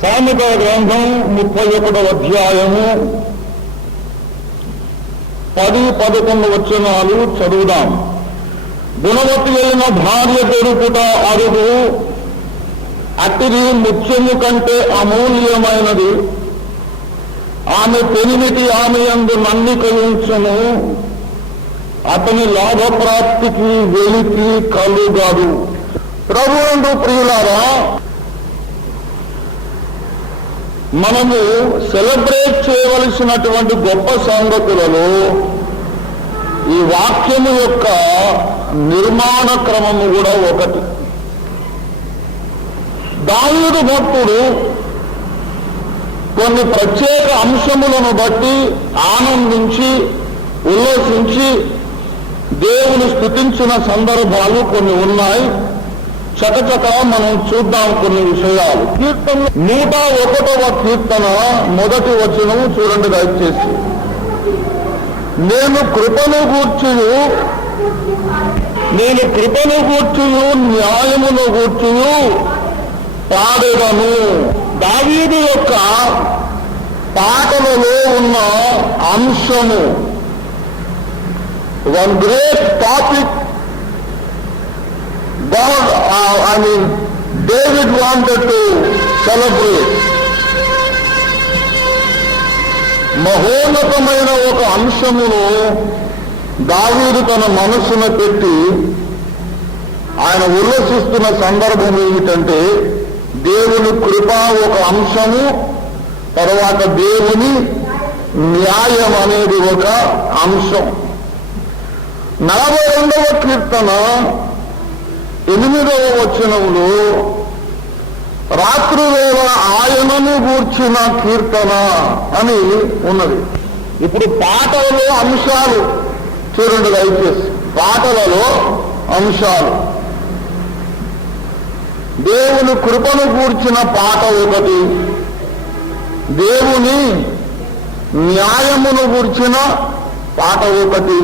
సామెతల గ్రంథం 31వ అధ్యాయము 10-11 వచనాలు చదువుదాం. గుణవతి అయిన భార్య దొరుకుట అరుదు, అట్టిది ముత్యము కంటే అమూల్యమైనది. ఆమె పెనిమిటి ఆమె యందు నమ్మిక ఉంచును, అతని లాభప్రాప్తికి వెలికి కలుగదు. ప్రభువునందు ప్రియులారా, మనము సెలబ్రేట్ చేయవలసినటువంటి గొప్ప సంగతులలో ఈ వాక్యము యొక్క నిర్మాణ క్రమము కూడా ఒకటి. దావీదు భక్తుడు కొన్ని ప్రత్యేక అంశములను బట్టి ఆనందించి ఉల్లాసించి దేవుని స్తుతించిన సందర్భాలు కొన్ని ఉన్నాయి. చకచక మనం చూద్దాం కొన్ని విషయాలు. కీర్తన 101వ కీర్తన 1వ వచనం చూడండి దయచేసి. నేను కృపను గూర్చియు న్యాయమును గూర్చియు పాడెదను. దావీదు యొక్క పాటలలో ఉన్న అంశము, one great topic David wanted to celebrate. మహోన్నతమైన ఒక అంశమును దావీదు తన మనస్సును పెట్టి ఆయన ఉల్లసిస్తున్న సందర్భం ఏమిటంటే, దేవుని కృప ఒక అంశము, తర్వాత దేవుని న్యాయం అనేది ఒక అంశం. 42వ కీర్తన 8వ వచనములో రాత్రి వేళ ఆయనను గూర్చిన కీర్తన అని ఉన్నది. ఇప్పుడు పాటలలో అంశాలు చూడండి దయచేసి. పాటలలో అంశాలు, దేవుని కృపను గూర్చిన పాట ఒకటి, దేవుని న్యాయమును గూర్చిన పాట ఒకటి,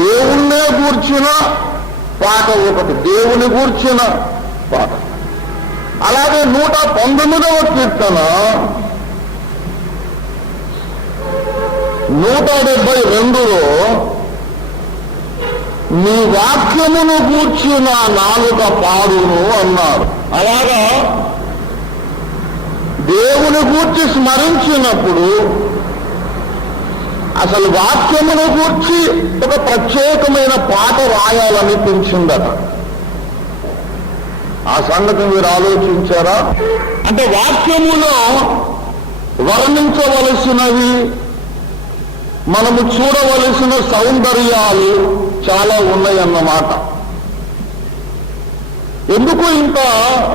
దేవుణ్ణే గూర్చిన పాట ఒకటి, దేవుని గూర్చిన పాట. అలాగే 119వ కీర్తన 172లో నీ వాక్యమును గూర్చిన నాలుక పాడును అన్నారు. అలాగా దేవుని గూర్చి స్మరించినప్పుడు అసలు వాక్యమును గూర్చి ఒక ప్రత్యేకమైన పాట రాయాలనిపించిందట. ఆ సంగతి మీరు ఆలోచించారా? అంటే వాక్యములో వర్ణించవలసినవి, మనము చూడవలసిన సౌందర్యాలు చాలా ఉన్నాయన్నమాట. ఎందుకు ఇంత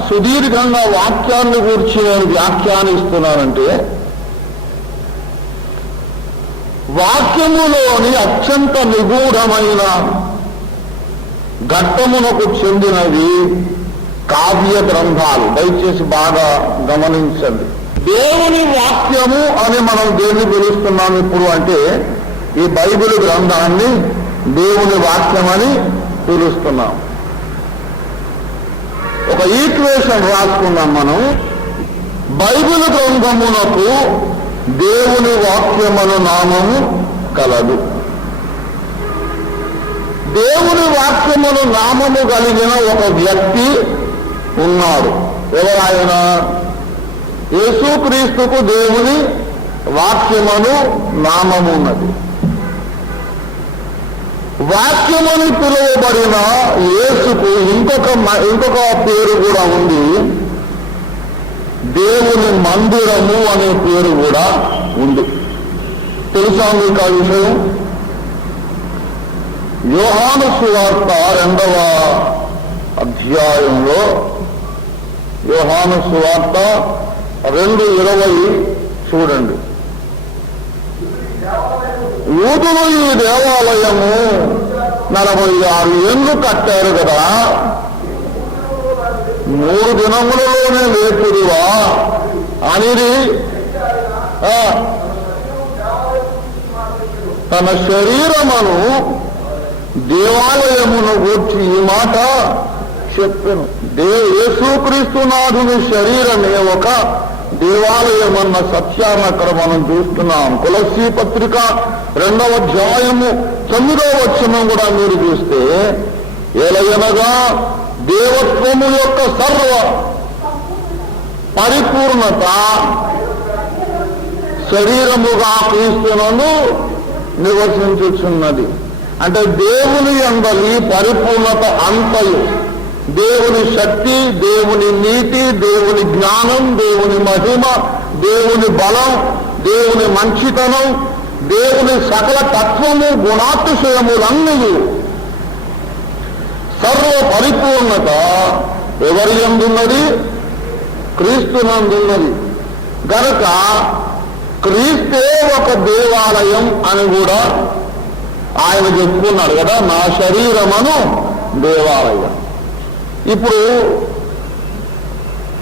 సుదీర్ఘంగా వాక్యాన్ని గురించి నేను వ్యాఖ్యానిస్తున్నానంటే, వాక్యములోని అత్యంత నిగూఢమైన ఘట్టమునకు చెందినవి కావ్య గ్రంథాలు. దయచేసి బాగా గమనించండి. దేవుని వాక్యము అని మనం దేన్ని పిలుస్తున్నాం ఇప్పుడు అంటే, ఈ బైబిల్ గ్రంథాన్ని దేవుని వాక్యం అని పిలుస్తున్నాం. ఒక ఈక్వేషన్ రాసుకున్నాం మనం. బైబిల్ గ్రంథమునకు దేవుని వాక్యమును నామము కలదు. దేవుని వాక్యమును నామము కలిగిన ఒక వ్యక్తి ఉన్నాడు. ఎవరాయన? యేసుక్రీస్తుకు దేవుని వాక్యమును నామము ఉన్నది. వాక్యమని పిలువబడిన యేసుకు ఇంకొక పేరు కూడా ఉంది. దేవుని మందిరము అనే పేరు కూడా ఉంది. తెలుసా మీకు ఆ విషయం? యోహాను సువార్త 2వ అధ్యాయంలో, యోహాను సువార్త 2:20 చూడండి. యూదులు ఈ దేవాలయము 46 ఏళ్ళు కట్టారు కదా, 3 దినములలోనే లేపుదువా అనిది తన శరీరమును దేవాలయమును గూర్చి ఈ మాట చెప్పెను. యేసుక్రీస్తునాథుని శరీరమే ఒక దేవాలయం అన్న సత్యాన్ని అక్కడ మనం చూస్తున్నాం. కొలస్సీ పత్రిక 2వ అధ్యాయము 9వ వచనం కూడా మీరు చూస్తే, ఏలయనగా దేవత్వము యొక్క సర్వ పరిపూర్ణత శరీరముగా క్రీస్తునందు నివసించుచున్నది. అంటే దేవుని యందలి పరిపూర్ణత అంతయు, దేవుని శక్తి, దేవుని నీతి, దేవుని జ్ఞానం, దేవుని మహిమ, దేవుని బలం, దేవుని మంచితనం, దేవుని సకల తత్వము, గుణాతిశయములన్నీ సర్వ పరిపూర్ణత ఎవరి యందున్నది? క్రీస్తునందున్నది. గనక క్రీస్తే ఒక దేవాలయం అని కూడా ఆయన చెప్పుకున్నాడు కదా, నా శరీరమను దేవాలయం. ఇప్పుడు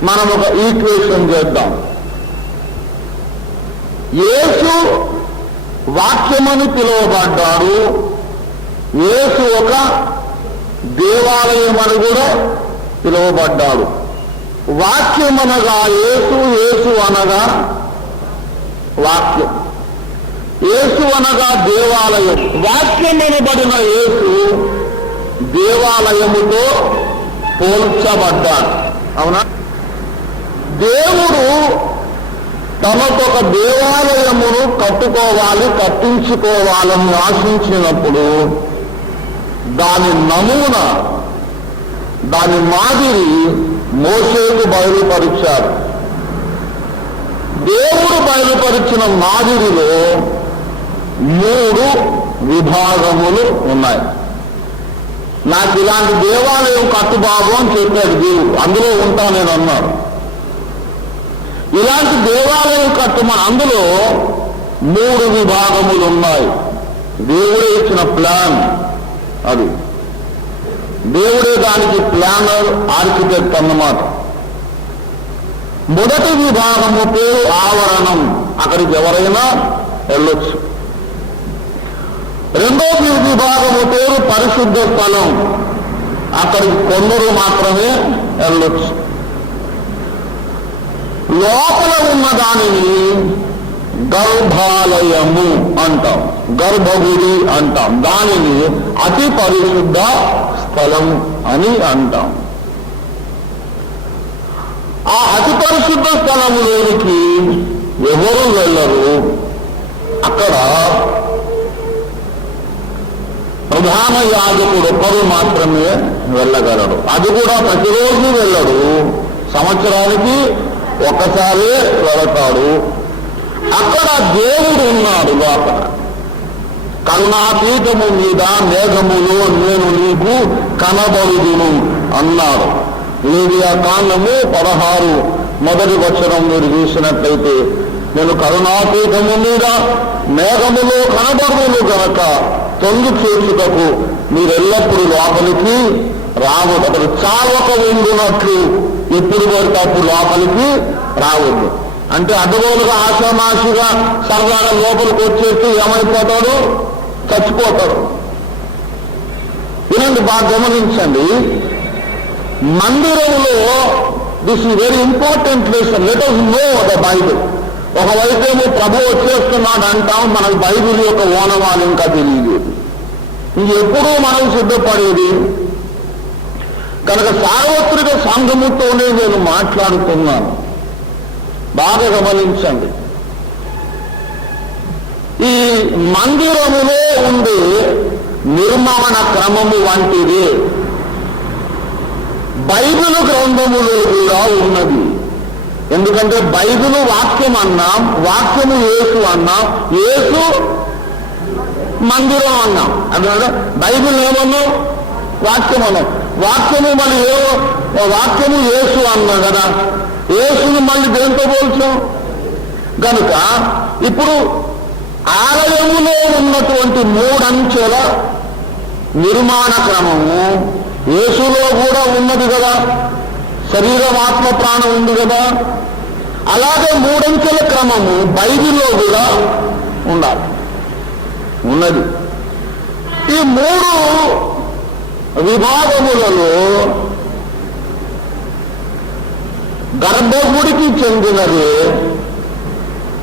మనం ఒక ఈక్వేషన్ చేద్దాం. యేసు వాక్యమని పిలువబడ్డాడు, యేసు ఒక దేవాలయం అని కూడా పిలువబడ్డాడు. వాక్యం అనగా యేసు, యేసు అనగా వాక్యం, యేసు అనగా దేవాలయం. వాక్యం అనబడిన యేసు దేవాలయముతో పోల్చబడ్డాడు. అవునా? దేవుడు తమకొక దేవాలయమును కట్టుకోవాలి, కట్టించుకోవాలని ఆశించినప్పుడు దాని నమూనా, దాని మాదిరి మోషేకు బయలుపరిచారు. దేవుడు బయలుపరిచిన మాదిరిలో 3 విభాగములు ఉన్నాయి. నాకు ఇలాంటి దేవాలయం కట్టుబాబు అని చెప్పాడు దేవుడు, అందులో ఉంటా నేను అన్నాడు. ఇలాంటి దేవాలయం కట్టుమని అందులో 3 విభాగములు ఉన్నాయి. దేవుడే ఇచ్చిన ప్లాన్ అది. దేవుడే దానికి ప్లానర్, ఆర్కిటెక్ట్ అన్నమాట. మొదటి విభాగము పేరు ఆవరణం, అక్కడికి ఎవరైనా వెళ్ళొచ్చు. రెండో విభాగము పేరు పరిశుద్ధ స్థలం, అక్కడికి కొందరు మాత్రమే వెళ్ళొచ్చు. లోపల ఉన్న దానిని గర్భాలయము అంటాం, గర్భగుడి అంటాం, దానిని అతి పరిశుద్ధ స్థలం అని అంటాం. ఆ అతి పరిశుద్ధ స్థలములోనికి ఎవరు వెళ్ళరు. అక్కడ ప్రధాన యాజకుడు ఒకరు మాత్రమే వెళ్ళగలడు. అది కూడా ప్రతిరోజు వెళ్ళడు, సంవత్సరానికి ఒకసారి వెళతాడు. అక్కడ దేవుడు ఉన్నాడు లోపల. కరుణాపీఠము మీద మేఘములో నేను నీకు కనబడుదును అన్నాడు. లేవియా కాండము 16 మొదటి వచనం మీరు చూసినట్లయితే, నేను కరుణాపీఠము మీద మేఘములో కనబడును గనక తొంగి చూచుటకు మీరెల్లప్పుడు లోపలికి రావద్దు. అక్కడ చావక ఉండునట్లు ఎప్పుడు పడితే అప్పుడు లోపలికి రావద్దు. అంటే అడ్డగోలుగా ఆశామాషిగా సరదాగా లోపలికి వచ్చేస్తే ఏమైపోతాడు? చచ్చిపోతాడు. వినండి, బాగా గమనించండి. మందిరంలో this is very important lesson. Let us know the Bible. ఒకవైపేమో ప్రభు వచ్చేస్తున్నాడు అంటాం, మనకు బైబిల్ యొక్క ఓనమాలు ఇంకా తెలియదు. ఇంకెప్పుడూ మనం సిద్ధపడేది. కనుక సార్వత్రిక సంఘముతోనే నేను మాట్లాడుతున్నాను. బాగా గమనించండి. ఈ మందిరములో ఉండే నిర్మాణ క్రమము వంటిది బైబిల్ గ్రంథములో కూడా ఉన్నది. ఎందుకంటే బైబిల్ వాక్యం అన్నాం, వాక్యము యేసు అన్నాం, యేసు మందిరం అన్నాం. అంటే బైబిల్ ఏమన్నాం? వాక్యం అన్నాం. వాక్యము మళ్ళీ వాక్యము యేసు అన్నాం కదా. యేసును మళ్ళీ దేంతో పోల్చాం? కనుక ఇప్పుడు ఆలయములో ఉన్నటువంటి 3 అంచెల నిర్మాణ క్రమము యేసులో కూడా ఉన్నది కదా. శరీరం, ఆత్మ, ప్రాణం ఉంది కదా. అలాగే 3 అంచెల క్రమము బైబిల్లో కూడా ఉన్నది. ఈ 3 విభాగములలో గర్భగుడికి చెందినది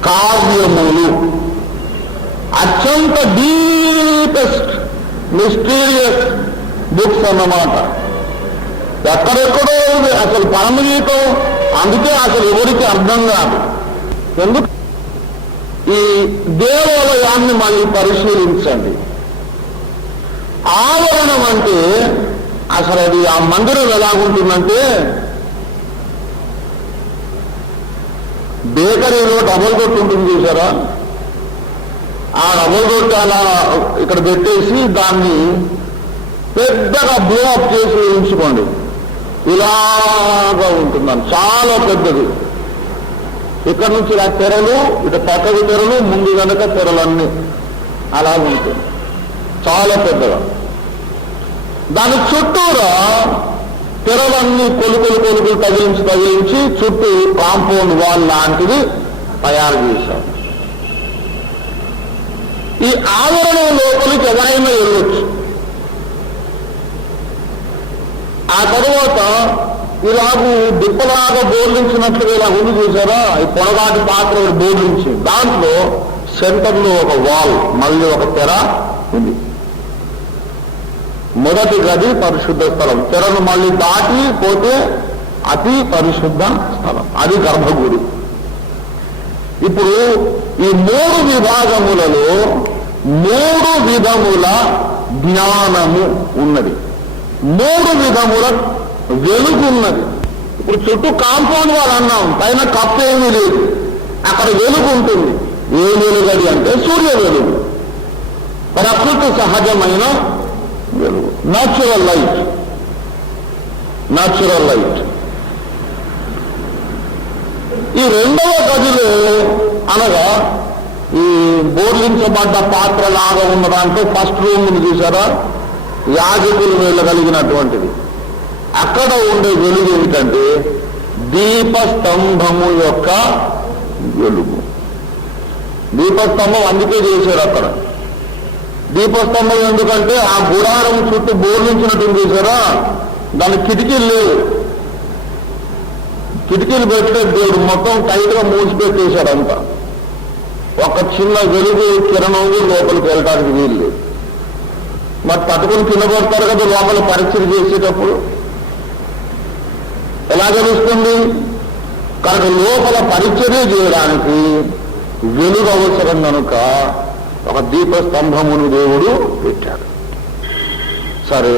కావ్యములు. అత్యంత డీపెస్ట్ మిస్టీరియస్ బుక్స్ అన్నమాట. ఎక్కడెక్కడో అసలు పరమగీతం. అందుకే అసలు ఎవరికి అర్థం కాదు. ఎందుకు? ఈ దేవాలయాన్ని మళ్ళీ పరిశీలించండి. ఆవరణం అంటే అసలు అది ఆ మందిరం ఎలాగుంటుందంటే, బేకరీలో డబుల్ కొట్టు ఉంటుంది చూసారా, ఆ డబుల్ కొట్టు అలా ఇక్కడ పెట్టేసి దాన్ని పెద్దగా బ్లో అప్ చేసి ఉంచుకోండి. ఇలాగా ఉంటుందని, చాలా పెద్దది. ఇక్కడ నుంచి ఆ తెరలు, ఇటు పక్కకు తెరలు, ముందు వెనక తెరలన్నీ అలాగ ఉంటుంది, చాలా పెద్దగా. దాని చుట్టూరా తెరలన్నీ కొలుకులు తగిలించి చుట్టూ కాంపౌండ్ వాల్ లాంటిది తయారు చేశారు. ఈ ఆవరణం లోపలికి ఎవరైనా వెళ్ళొచ్చు. ఆ తరువాత ఇలాగూ దిప్పలాగా బోర్లించినట్లుగా ఇలా ఉంది చూసారా, ఈ పొడగాటి పాత్ర బోర్లించి, దాంట్లో సెంటర్లో ఒక వాల్, మళ్ళీ ఒక తెర ఉంది. మొదటి గది పరిశుద్ధ స్థలం. తెరను మళ్ళీ దాటి పోతే అతి పరిశుద్ధ స్థలం, అది గర్భగుడి. ఇప్పుడు ఈ 3 విభాగములలో 3 విధముల జ్ఞానము ఉన్నది, 3 విధముల వెలుగున్నది. ఇప్పుడు చుట్టూ కాంపౌండ్ వాళ్ళు అన్నాం, పైన కప్పు ఏమీ లేదు, అక్కడ వెలుగు ఉంటుంది. ఏ వెలుగది అంటే సూర్య వెలుగు, ప్రకృతి సహజమైన వెలుగు, న్యాచురల్ లైట్. ఈ రెండవ గదిలో అనగా ఈ బోర్లించబడ్డ పాత్ర లాగా ఉన్న దాంట్లో ఫస్ట్ రూమ్ ఉంది చూసారా, యాజకులు వెళ్ళగలిగినటువంటిది. అక్కడ ఉండే వెలుగు ఏమిటంటే దీపస్తంభము యొక్క వెలుగు. దీపస్తంభం అందుకే చేశారు అక్కడ. దీపస్తంభం ఎందుకంటే ఆ గుడారం చుట్టూ బోర్లించినట్టు చూసారా, దాని కిటికీలు లేవు. కిటికీలు పెట్టే దేవుడు మొత్తం టైట్గా మూసిపెట్టేశాడు అంతా. ఒక చిన్న వెలుగు కిరణం లోపలికి వెళ్ళడానికి వీలు లేదు. మరి పట్టుకుని కింద కొడతారు కదా లోపల పరీక్షలు చేసేటప్పుడు, ఎలా తెలుస్తుంది? కనుక లోపల పరిచర్య చేయడానికి వెలుగు అవసరం కనుక ఒక దీపస్తంభమును దేవుడు పెట్టాడు. సరే,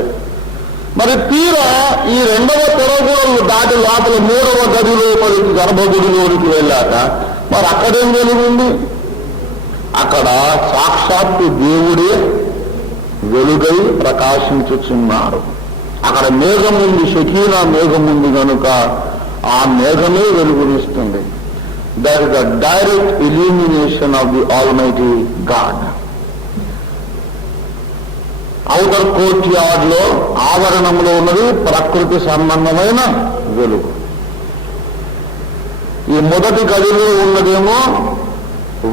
మరి తీరా ఈ రెండవ తెరగోళ్ళు దాటి లోపల 3వ గది లోపలికి గర్భగుడిలోనికి వెళ్ళాక మరి అక్కడేం వెలుగుంది? అక్కడ సాక్షాత్తు దేవుడే వెలుగై ప్రకాశించుచున్నారు. అక్కడ మేఘం ఉంది, షకీనా మేఘం ఉంది కనుక ఆ మేఘమే వెలుగునిస్తుంది. That is the direct illumination of the almighty God. Outer courtyard లో ఆవరణంలో ఉన్నది ప్రకృతి సంబంధమైన వెలుగు. ఈ మొదటి గదిలో ఉన్నదేమో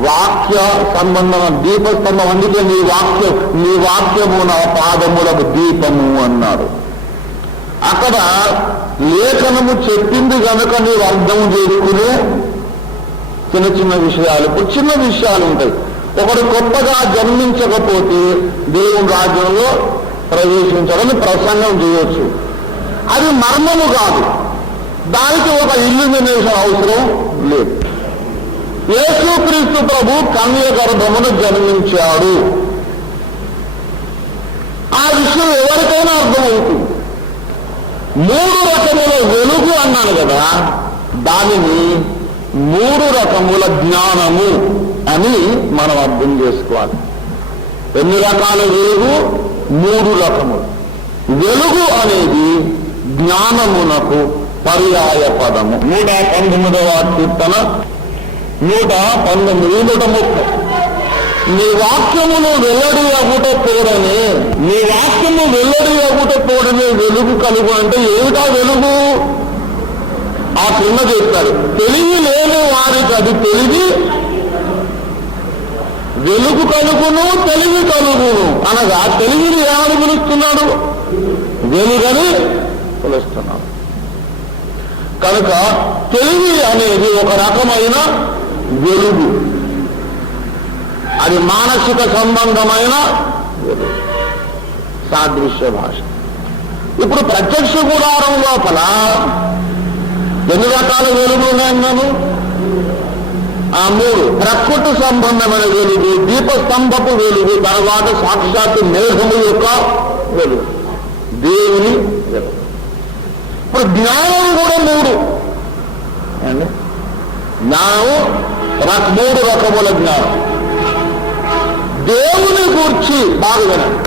వాక్య సంబంధమైన దీపస్తంభం. అందుకే నీ వాక్యము నా పాదములకు దీపము అన్నాడు. అక్కడ లేఖనము చెప్పింది కనుక నీవు అర్థం చేసుకునే చిన్న విషయాలు. ఇప్పుడు చిన్న విషయాలు ఉంటాయి. ఒకడు కొత్తగా జన్మించకపోతే దేవుని రాజ్యంలో ప్రవేశించాలని ప్రసంగం చేయొచ్చు. అది మర్మము కాదు, దానికి ఒక ఇల్యూమినేషన్ అవసరం లేదు. యేసుక్రీస్తు ప్రభు కన్య గర్భమును జన్మించాడు, ఆ విషయం ఎవరికైనా అర్థమవుతుంది. 3 రకముల వెలుగు అన్నాను కదా, దానిని 3 రకముల జ్ఞానము అని మనం అర్థం చేసుకోవాలి. ఎన్ని రకాల వెలుగు? 3 రకములు. వెలుగు అనేది జ్ఞానమునకు పర్యాయ పదము. 119వ కీర్తన 119:130. నీ వాక్యమును వెల్లడి అగుట తోడనే, నీ వాక్యము వెల్లడి అగుట తోడనే వెలుగు కలుగు. అంటే ఏమిటా వెలుగు? ఆ క్రింద చెప్తాడు, తెలివి లేని వారికి అది తెలివి వెలుగు కలుగును, తెలివి కలుగును అనగా తెలివిని ఏమని పిలుస్తున్నాడు? వెలుగని పిలుస్తున్నాడు. కనుక తెలివి అనేది ఒక రకమైన వెలుగు, అది మానసిక సంబంధమైన వెలుగు, సాదృశ్య భాష. ఇప్పుడు ప్రత్యక్ష గుడారం లోపల ఎన్ని రకాల వెలుగులు ఉన్నాయన్నాను? ఆ మూడు: ప్రకృతి సంబంధమైన వెలుగు, దీపస్తంభపు వెలుగు, తర్వాత సాక్షాత్తు మేఘము యొక్క వెలుగు, దేవుని వెలుగు. ఇప్పుడు జ్ఞానం కూడా మూడు అండి. జ్ఞానము మూడు రకముల జ్ఞానం. దేవుని గూర్చి బాగా వినండి.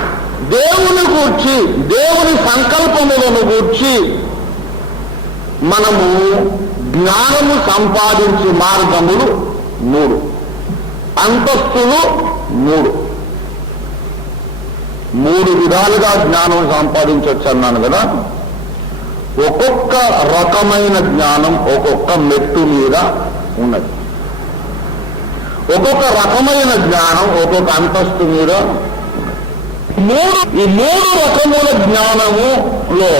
దేవుని గూర్చి, దేవుని సంకల్పములను గూర్చి మనము జ్ఞానము సంపాదించే మార్గములు మూడు, అంతస్తులు మూడు. మూడు విధాలుగా జ్ఞానం సంపాదించవచ్చు అన్నాను కదా. ఒక్కొక్క రకమైన జ్ఞానం ఒక్కొక్క మెట్టు మీద ఉన్నది. ఒక్కొక్క రకమైన జ్ఞానం ఒక్కొక్క అంతస్తు మీద. ఈ మూడు రకముల జ్ఞానములో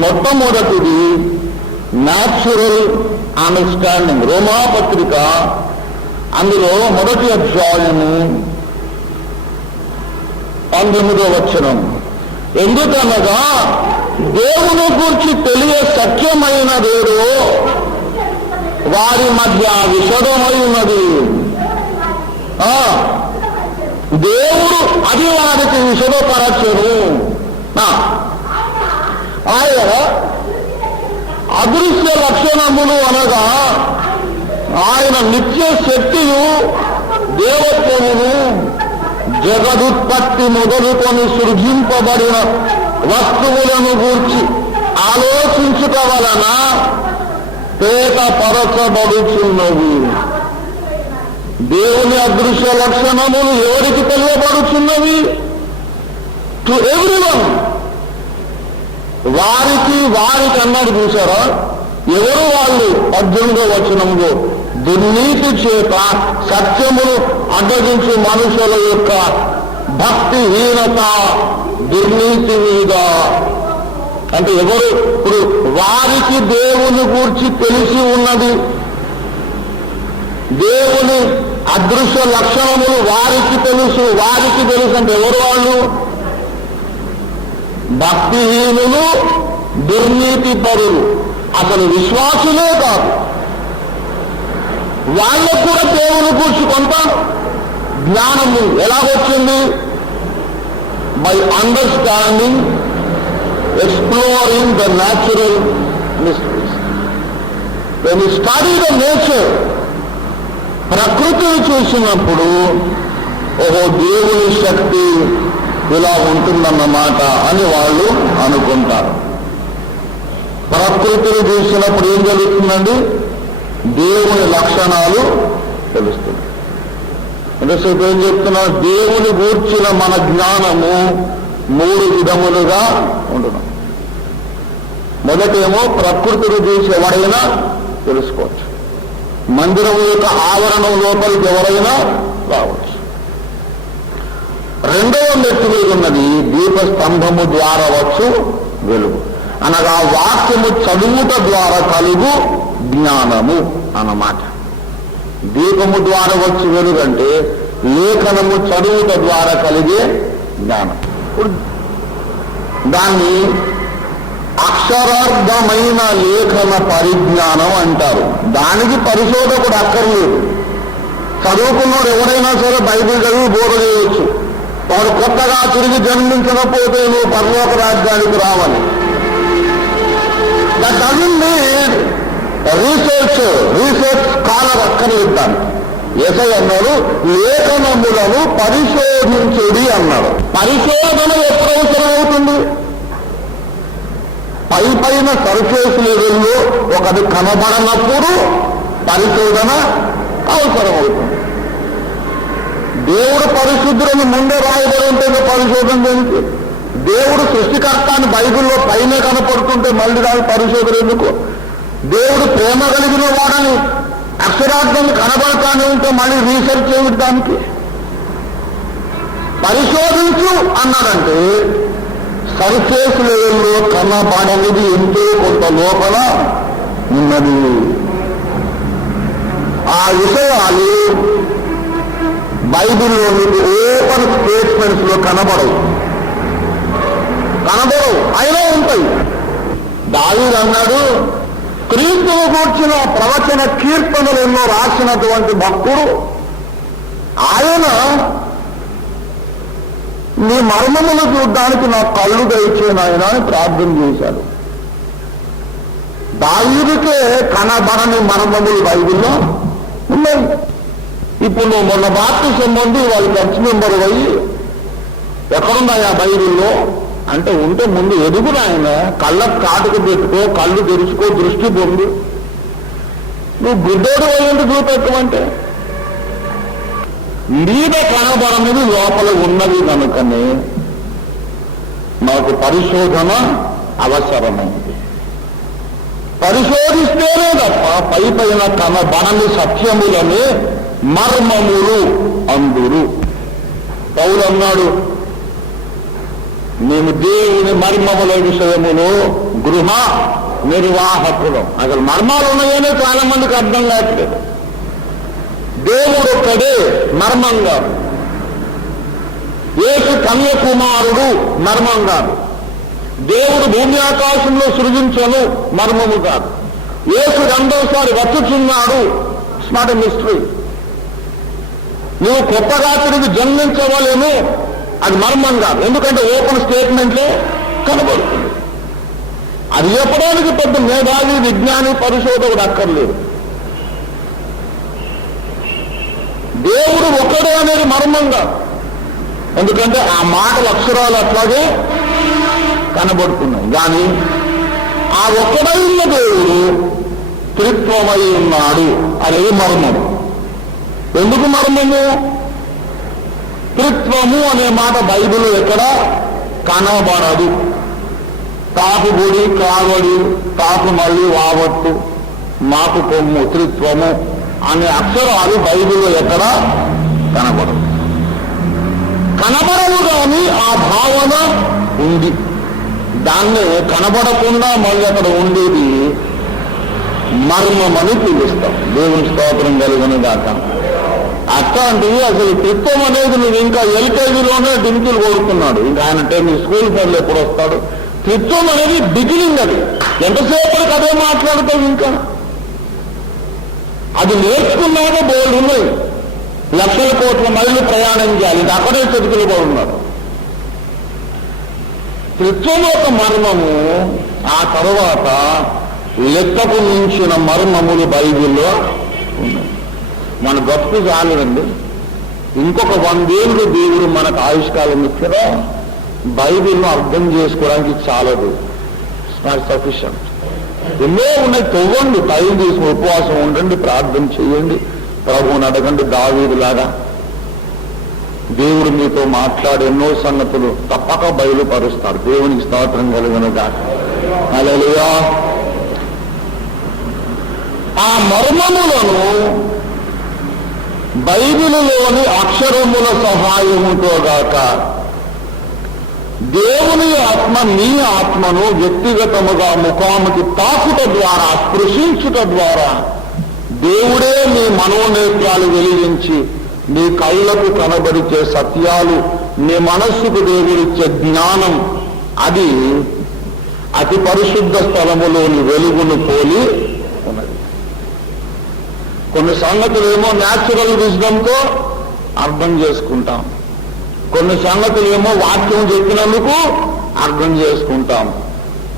మొట్టమొదటిది న్యాచురల్ అండర్స్టాండింగ్. రోమాపత్రిక అందులో మొదటి అధ్యాయము 19వ వచనం. ఎందుకనగా దేవుని గురించి తెలియ సత్యమైనదేదో వారి మధ్య విషదమై ఉన్నది. దేవుడు అది వారికి విషదపరచను. ఆయన అదృశ్య లక్షణములు అనగా ఆయన నిత్య శక్తియు దేవత్వమును జగదుత్పత్తి మొదలుకొని సృజింపబడిన వస్తువులను గూర్చి ఆలోచించుట వలన పేటపరచబడుచున్నవి. దేవుని అదృశ్య లక్షణములు ఎవరికి తెలియబడుచున్నవి? To everyone. వారికి అన్నాడు చూసారా? ఎవరు వాళ్ళు? 18వ వచనంలో దుర్నీతి చేత సత్యమును అడ్డగించు మనుషుల యొక్క భక్తిహీనత, దుర్నీతి మీద. అంటే ఎవరు? ఇప్పుడు వారికి దేవుని గూర్చి తెలిసి ఉన్నది, దేవుని అదృశ్య లక్షణములు వారికి తెలుసు. అంటే ఎవరు వాళ్ళు? భక్తిహీనులు, దుర్నీతి పరులు, అసలు విశ్వాసులే కాదు. వాళ్ళకు కూడా దేవుని గురించి కొంత జ్ఞానము ఎలాగొచ్చింది? By understanding, exploring the natural mysteries. When you study the nature, ప్రకృతిని చూసినప్పుడు ఓహో దేవుని శక్తి ఇలా ఉంటుందన్నమాట అని వాళ్ళు అనుకుంటారు. ప్రకృతిని చూసినప్పుడు ఏం జరుగుతుందండి? దేవుని లక్షణాలు తెలుస్తుంది. ఎంతసేపు ఏం చెప్తున్నా? దేవుని గూర్చిన మన జ్ఞానము మూడు విధములుగా ఉండడం. మొదటేమో ప్రకృతిని చూసి ఎవరైనా తెలుసుకోవచ్చు. మందిరం యొక్క ఆవరణం లోపలికి ఎవరైనా రావచ్చు. రెండవ మెట్టు మీద ఉన్నది దీపస్తంభము ద్వారా వచ్చు వెలుగు, అనగా వాక్యము చదువుట ద్వారా కలుగు జ్ఞానము అన్నమాట. దీపము ద్వారా వచ్చి వెలుగు అంటే లేఖనము చదువుట ద్వారా కలిగే జ్ఞానం. దాన్ని అక్షరార్థమైన లేఖన పరిజ్ఞానం అంటారు. దానికి పరిశోధకుడు అక్కర్లేదు. చదువుకున్నాడు ఎవరైనా సరే బైబిల్ చదివి బోధ చేయవచ్చు. వాడు కొత్తగా తిరిగి జన్మించకపోతే నువ్వు పరలోక రాజ్యానికి రావాలి. That doesn't need research scholar అక్కర్లేద్దాను. యేసయ్య అన్నాడు లేఖనములను పరిశోధించుడి అన్నాడు. పరిశోధన ఎప్పుడు అవసరం అవుతుంది? పైన సర్ఫేస్ లెవెల్లో ఒకటి కనబడనప్పుడు పరిశోధన అవసరం అవుతుంది. దేవుడు పరిశుద్ధులను ముందే రాయబడి ఉంటుంది, పరిశోధన దేనికి? దేవుడు సృష్టికర్త అని బైబిల్లో పైన కనపడుతుంటే మళ్ళీ దాని పరిశోధన ఎందుకు? దేవుడు ప్రేమ కలిగిన వాడని అక్షరార్థం కనబడతానే ఉంటే మళ్ళీ రీసెర్చ్ చేయడం దానికి? పరిశోధించు అన్నాడంటే సర్ఫేస్ లెవెల్లో కనబడనిది ఎంతో కొంత లోపల ఉన్నది. ఆ విషయాలు బైబిల్లో మీకు ఓపెన్ స్టేట్మెంట్స్ లో కనబడవు, అయినా ఉంటాయి. దావీదు అన్నాడు, క్రీస్తును కూర్చిన ప్రవచన కీర్తనలు ఎన్నో రాసినటువంటి భక్తుడు ఆయన, నీ మర్మములు చూడ్డానికి నా కళ్ళు దయచేనాయన అని ప్రార్థన చేశాడు. దావీదుకే కనబడని మర్మములు బైబిల్లో ఉన్నాయి. ఇప్పుడు నువ్వు మొన్న బాప్తిసం పొంది వాళ్ళు చర్చ్ మెంబర్ అయ్యి ఎక్కడున్నాయా బైబిల్లో అంటే ఉంటే ముందు ఎదుగు ఆయన, కళ్ళకు కాటుకు పెట్టుకో, కళ్ళు తెరుచుకో, దృష్టి పొందు. నువ్వు గుడ్డోడు అయ్యంటే చూపెట్టమంటే మీద కనబడనిది లోపల ఉన్నది కనుకనే మాకు పరిశోధన అవసరమైంది. పరిశోధిస్తేనే తప్ప పై పైన కనబడని సత్యములని మర్మములు అందురు. పౌలు అన్నాడు, మేము దేవుని మర్మముల విషయములో గృహ నిర్వాహకులం. అసలు మర్మాలు ఉన్నాయనే చాలా మందికి అర్థం కావట్లేదు. దేవుడు ఒక్కడే మర్మంగా, యేసు కన్యకుమారుడు మర్మం కాదు, దేవుడు భూమి ఆకాశంలో సృజించను మర్మము కాదు, యేసు రెండోసారి వచ్చుచున్నాడు స్మార్ట్ మిస్టరీ, నువ్వు కొత్తగా తిరిగి జన్మించవలేము అది మర్మం కాదు. ఎందుకంటే ఓపెన్ స్టేట్మెంట్లే కనబడుతుంది. అది చెప్పడానికి పెద్ద మేధావి విజ్ఞాని పరిశోధకుడు అక్కర్లేదు. దేవుడు ఒక్కడే అనేది మర్మంగా, ఎందుకంటే ఆ మాటల అక్షరాలు అట్లాగే కనబడుతున్నాయి. కానీ ఆ ఒక్కడైన దేవుడు త్రిత్వమై ఉన్నాడు అనేది మర్మం. ఎందుకు మర్మము? త్రిత్వము అనే మాట బైబిల్ ఎక్కడ కనబడదు. కాపు గుడి, కావడి, కాపు మళ్ళీ వావట్టు, మాకు కొమ్ము, త్రిత్వము అనే అక్షరాలు బైబిల్లో ఎక్కడ కనబడవు. కనబడవు కానీ ఆ భావన ఉంది. దాన్నే కనబడకుండా మళ్ళీ అక్కడ ఉండేది మర్మమని పిలుస్తాం. దేవుని స్తోత్రం కలిగిన దాకా. అట్లాంటివి అసలు త్రిత్వం అనేది నువ్వు ఇంకా ఎల్కేజీలోనే డింకులు కోరుతున్నాడు. ఇంకా ఆయన మీ స్కూల్ పనులు ఎప్పుడు వస్తాడు? త్రిత్వం అనేది బిగినింగ్. అది ఎంతసేపటికి అదే మాట్లాడుతావు. ఇంకా అది నేర్చుకున్నాక బోర్డు ఉన్నాయి. లక్షల కోట్ల మైళ్ళు ప్రయాణం చేయాలి, ఇది అక్కడే చదువుకులు కూడా ఉన్నారు. త్రిత్వం యొక్క మర్మము, ఆ తరువాత లెక్కకు మించిన మర్మములు బైబిల్లో ఉన్నాయి. మన గొప్ప చాలండి, ఇంకొక 100 ఏళ్ళు దేవుడు మనకు ఆయుష్కాలం ఇచ్చారా బైబిల్ను అర్థం చేసుకోవడానికి చాలదు. It's not sufficient. ఎన్నో ఉన్నాయి, తవ్వండి, టైం తీసుకుని ఉపవాసం ఉండండి, ప్రార్థన చేయండి, ప్రభువుని అడగండి. దావీదులాగా దేవుడు మీతో మాట్లాడే ఎన్నో సంగతులు తప్పక బయలుపరుస్తాడు. దేవునికి స్తోత్రం కలుగునుగా. హల్లెలూయా. ఆ మర్మములను బైబిలులోని అక్షరముల సహాయముతో గాక దేవుని ఆత్మ నీ ఆత్మను వ్యక్తిగతముగా ముఖాముఖి తాకుట ద్వారా, స్పృశించుట ద్వారా దేవుడే నీ మనోనేత్రాలు వెలిగించి నీ కళ్ళకు కనబడిచే సత్యాలు, నీ మనస్సుకు దేవుడిచ్చే జ్ఞానం, అది అతి పరిశుద్ధ స్థలములోని వెలుగును పోలి ఉన్నది. కొన్ని సంగతులు ఏమో న్యాచురల్ విజ్డంతో అర్థం చేసుకుంటాం, కొన్ని సంగతులు ఏమో వాక్యం చెప్పినందుకు అర్థం చేసుకుంటాం,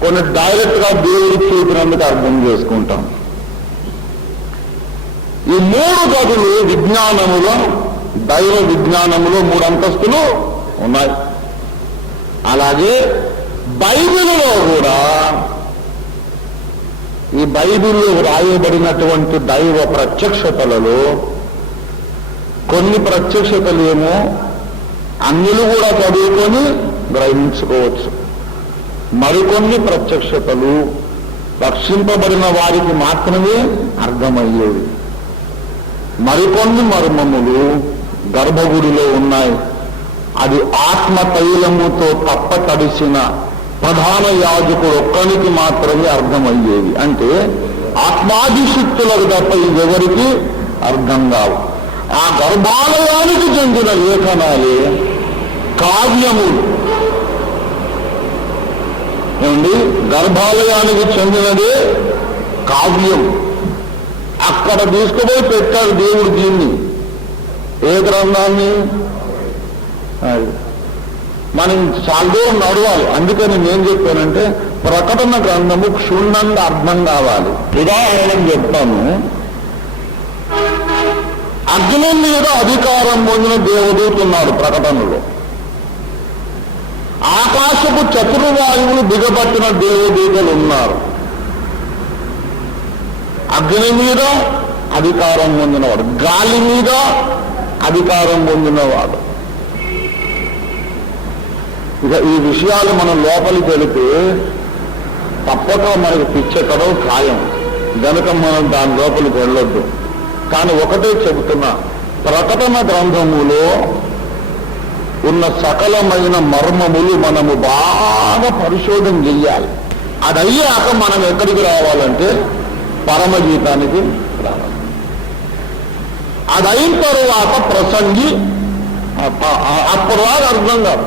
కొన్ని డైరెక్ట్ గా దేవుడు చూపినందుకు అర్థం చేసుకుంటాం. ఈ 3 గదులు విజ్ఞానములో, దైవ విజ్ఞానములో 3 అంతస్తులు ఉన్నాయి. అలాగే బైబిల్లో కూడా ఈ బైబిల్లో రాయబడినటువంటి దైవ ప్రత్యక్షతలలో కొన్ని ప్రత్యక్షతలు ఏమో అన్యులు కూడా చదువుకొని గ్రహించుకోవచ్చు. మరికొన్ని ప్రత్యక్షతలు రక్షింపబడిన వారికి మాత్రమే అర్థమయ్యేవి. మరికొన్ని మర్మములు గర్భగుడిలో ఉన్నాయి. అది ఆత్మ తైలముతో తప్ప తడిసిన ప్రధాన యాజకుడు ఒక్కనికి మాత్రమే అర్థమయ్యేవి. అంటే ఆత్మాదిశక్తులకు తప్ప ఇవెవరికి అర్థం కావు. ఆ గర్భాలయానికి చెందిన లేఖనాలే కావ్యములు. ఏమండి, గర్భాలయానికి చెందినదే కావ్యం. అక్కడ తీసుకుపోయి పెట్టాడు దేవుడు దీన్ని. ఏ గ్రంథాన్ని? మనం చాలా దూరం నడవాలి. అందుకని నేను చెప్పానంటే ప్రకటన గ్రంథము క్షుణ్ణంగా అర్థం కావాలి. ఉదాహరణ చెప్తాను. అగ్ని మీద అధికారం పొందిన దేవదూతున్నాడు ప్రకటనలో. ఆకాశపు చతుర్వాయువులు దిగబట్టిన దేవదూతలు ఉన్నారు. అగ్ని మీద అధికారం పొందినవాడు, గాలి మీద అధికారం పొందినవాడు. ఇక ఈ విషయాలు మనం లోపలికి వెళితే తప్పక మనకు పిచ్చెక్కడం ఖాయం. గనుక మనం దాని లోపలికి వెళ్ళొద్దు. కానీ ఒకటే చెబుతున్నా, ప్రకటన గ్రంథములో ఉన్న సకలమైన మర్మములు మనము బాగా పరిశోధన చెయ్యాలి. అది అయ్యాక మనం ఎక్కడికి రావాలంటే పరమగీతానికి రావాలి. అది అయిన తరువాత ప్రసంగి అప్పటిదాకా అర్థం కాదు.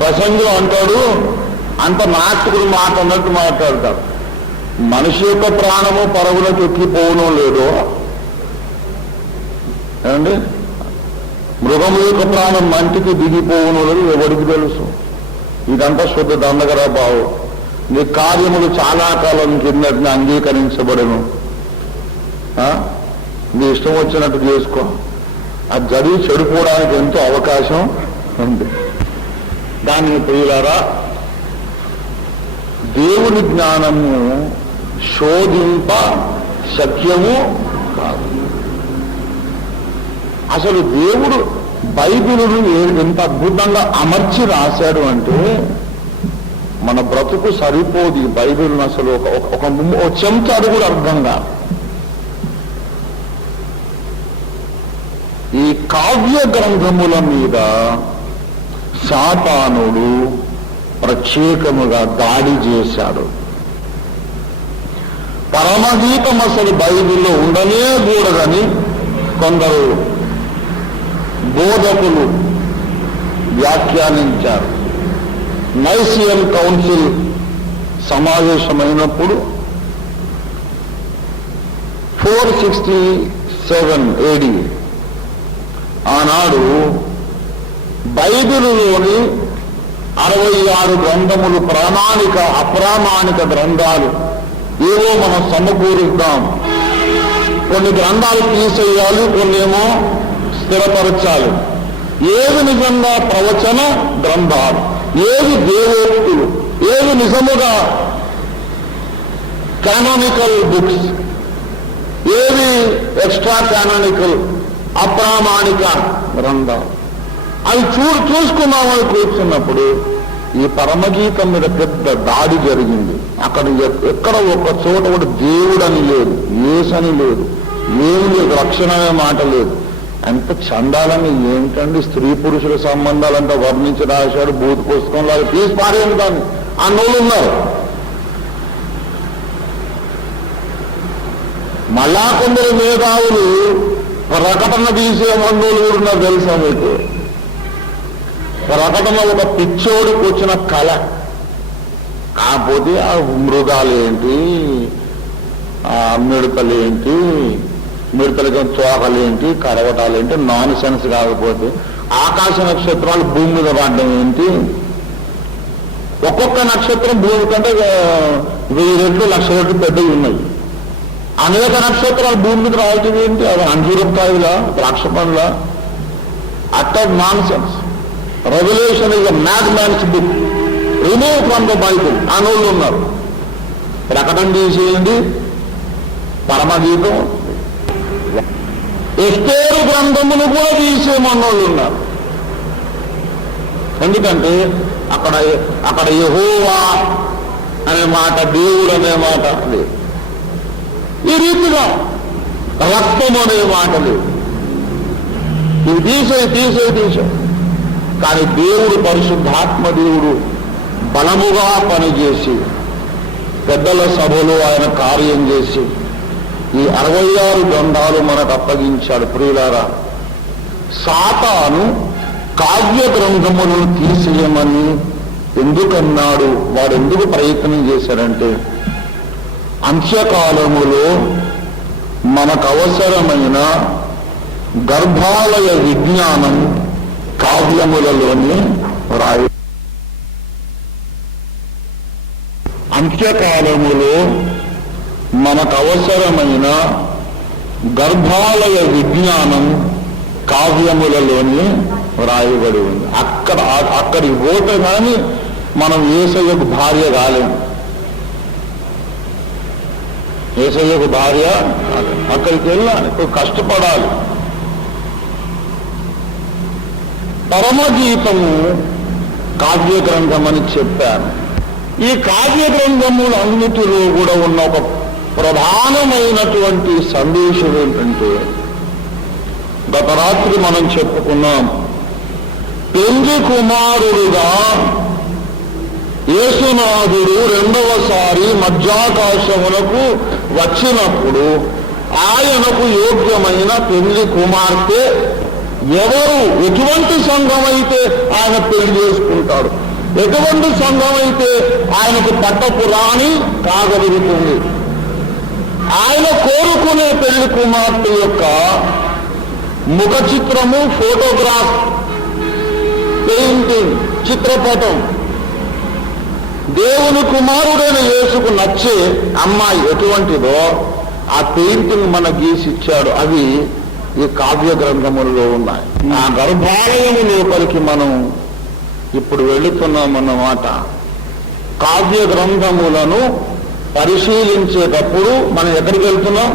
ప్రసంగి అంటాడు అంత నాస్తికుడు మాట అన్నట్టు మాట్లాడతాడు. మనిషి యొక్క ప్రాణము పరుగులకు ఎక్కిపోవడం లేదో ఏమండి, మృగము యొక్క ప్రాణం మంటికి దిగిపోవడం లేదు ఎవరికి తెలుసు. ఇదంతా శుద్ధ దండగరా బావు. నీ కార్యములు చాలా కాలం కిందటిని అంగీకరించబడను. నీ ఇష్టం వచ్చినట్టు చేసుకో. అది జరిగి చెడిపోవడానికి ఎంతో అవకాశం ఉంది. దానికి ప్రియులారా, దేవుని జ్ఞానము శోధింప శక్యము కాదు. అసలు దేవుడు బైబిలును ఎంత అద్భుతంగా అమర్చి రాశాడు అంటే మన బ్రతుకు సరిపోదు. బైబిల్ను అసలు ఒక చెంచాడు కూడా అర్థం కాదు. ఈ కావ్య గ్రంథముల మీద సాతానుడు ప్రత్యేకముగా దాడి చేశాడు. పరమగీతం అసలు బైబిల్లో ఉండనే కూడదని కొందరు బోధకులు వ్యాఖ్యానించారు. నైసియన్ కౌన్సిల్ సమావేశమైనప్పుడు 467 AD ఆనాడు బైబిలులోని 66 గ్రంథములు ప్రామాణిక అప్రామాణిక గ్రంథాలు ఏవో మనం సమకూరుద్దాం, కొన్ని గ్రంథాలు తీసేయాలి, కొన్ని ఏమో స్థిరపరచాలి. ఏది నిజంగా ప్రవచన గ్రంథాలు, ఏది దేవోక్తులు, ఏది నిజముగా కానానికల్ బుక్స్, ఏది ఎక్స్ట్రా కానానికల్ అప్రామాణిక గ్రంథాలు, అవి చూసుకున్నామని కూర్చున్నప్పుడు ఈ పరమగీతం మీద పెద్ద దాడి జరిగింది. అక్కడ ఎక్కడ ఒక చోట కూడా దేవుడని లేదు, యేసని లేదు, ఏమి లేదు, రక్షణమే మాట లేదు. ఎంత చండాలని ఏంటండి, స్త్రీ పురుషుల సంబంధాలంతా వర్ణించి రాశాడు బూత్ పుస్తకంలో. అది తీసి పారేయండి దాన్ని. అన్నోళ్ళు ఉన్నారు. మళ్ళా కొందరు మేధావులు ప్రకటన తీసే మండోళ్ళు కూడా ఉన్నారు తెలుసా మీకు. ప్రకటన ఒక పిచ్చోడికి వచ్చిన కళ. కాకపోతే ఆ మృగాలేంటి, ఆ మిడతలేంటి, మిడతలకి తోకలేంటి, కరవటాలేంటి, నాన్ సెన్స్. కాకపోతే ఆకాశ నక్షత్రాలు భూమి మీద పడడం ఏంటి, ఒక్కొక్క నక్షత్రం భూమి కంటే 1000 రెట్లు 1,00,000 రెట్లు పెద్దవి ఉన్నాయి. అనేక నక్షత్రాలు భూమి మీద రావటం ఏంటి, అది అంజూరకాయలా ద్రాక్ష పండ్ల, utter nonsense. Revelation is a mad man's book, remove from the Bible అనోళ్ళు ఉన్నారు. ప్రకటన చేసేయండి, పరమగీతం, ఎస్తేరు గ్రంథమును కూడా తీసేమన్నోళ్ళు ఉన్నారు. ఎందుకంటే అక్కడ యెహోవా అనే మాట, దేవుడు అనే మాట లేదు. ఈ రీతిగా రక్తం అనే మాట లేదు. ఇవి తీసే కానీ దేవుడు, పరిశుద్ధాత్మ దేవుడు బలముగా పనిచేసి పెద్దల సభలో ఆయన కార్యం చేసి ఈ 66 గ్రంథాలు మనకు అప్పగించాడు. ప్రియులారా, సాతాను కావ్య గ్రంథములను తీసేయమని ఎందుకన్నాడు? వాడు ఎందుకు ప్రయత్నం చేశాడంటే, అంత్యకాలములో మనకు అవసరమైన గర్భాలయ విజ్ఞానం కావ్యములలోనే రాయి. అంత్యకాలములో మనకు అవసరమైన గర్భాలయ విజ్ఞానం కావ్యములలోనే రాయబడి ఉంది. అక్కడి ఓట కానీ మనం యేసయ్యకు భార్య కాలేం. యేసయ్యకు భార్య అక్కడికి వెళ్ళాలి, కష్టపడాలి. పరమగీతము కావ్య గ్రంథం అని చెప్పాను. ఈ కావ్య గ్రంథములన్నిటిలో కూడా ఉన్న ఒక ప్రధానమైనటువంటి సందేశం ఏంటంటే, గత రాత్రి మనం చెప్పుకున్నాం, పెండ్లి కుమారుడుగా యేసునాథుడు రెండవసారి మధ్యాకాశములకు వచ్చినప్పుడు ఆయనకు యోగ్యమైన పెళ్లి కుమార్తె ఎవరు, ఎటువంటి సంఘం అయితే ఆయన పెళ్లి చేసుకుంటాడు, ఎటువంటి సంఘం అయితే ఆయనకు పట్టపురాణి కాగలుగుతుంది. ఆయన కోరుకునే పెళ్లి కుమార్తె యొక్క ముఖ చిత్రము, ఫోటోగ్రాఫ్, పెయింటింగ్, చిత్రపటం, దేవుని కుమారుడైన యేసుకు నచ్చే అమ్మాయి ఎటువంటిదో ఆ పెయింటింగ్ మన గీసిచ్చాడు. అవి ఈ కావ్య గ్రంథములలో ఉన్నాయి. ఆ గర్భాలయము లోపలికి మనం ఇప్పుడు వెళుతున్నామన్నమాట. కావ్య గ్రంథములను పరిశీలించేటప్పుడు మనం ఎక్కడికి వెళ్తున్నాం?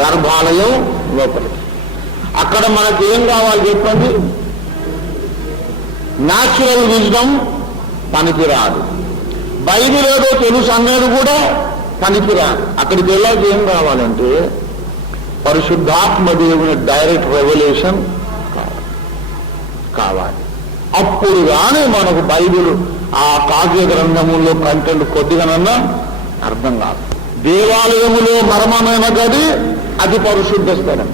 గర్భాలయం లోపలికి. అక్కడ మనకి ఏం కావాలి చెప్పండి? న్యాచురల్ విజ్డమ్ పనికిరాదు, బైబిల్ ఏదో తెలుసు అనేది కూడా పనికిరాదు. అక్కడికి వెళ్ళాక ఏం కావాలంటే పరిశుద్ధాత్మ దేవుని డైరెక్ట్ రెవల్యూషన్ కావాలి. అప్పుడు కానీ మనకు బైబిల్ ఆ కావ్య గ్రంథములో కంటెంట్ కొద్దిగానన్నా అర్థం కాదు. దేవాలయములో మర్మమైన గది అది పరిశుద్ధ స్థలం.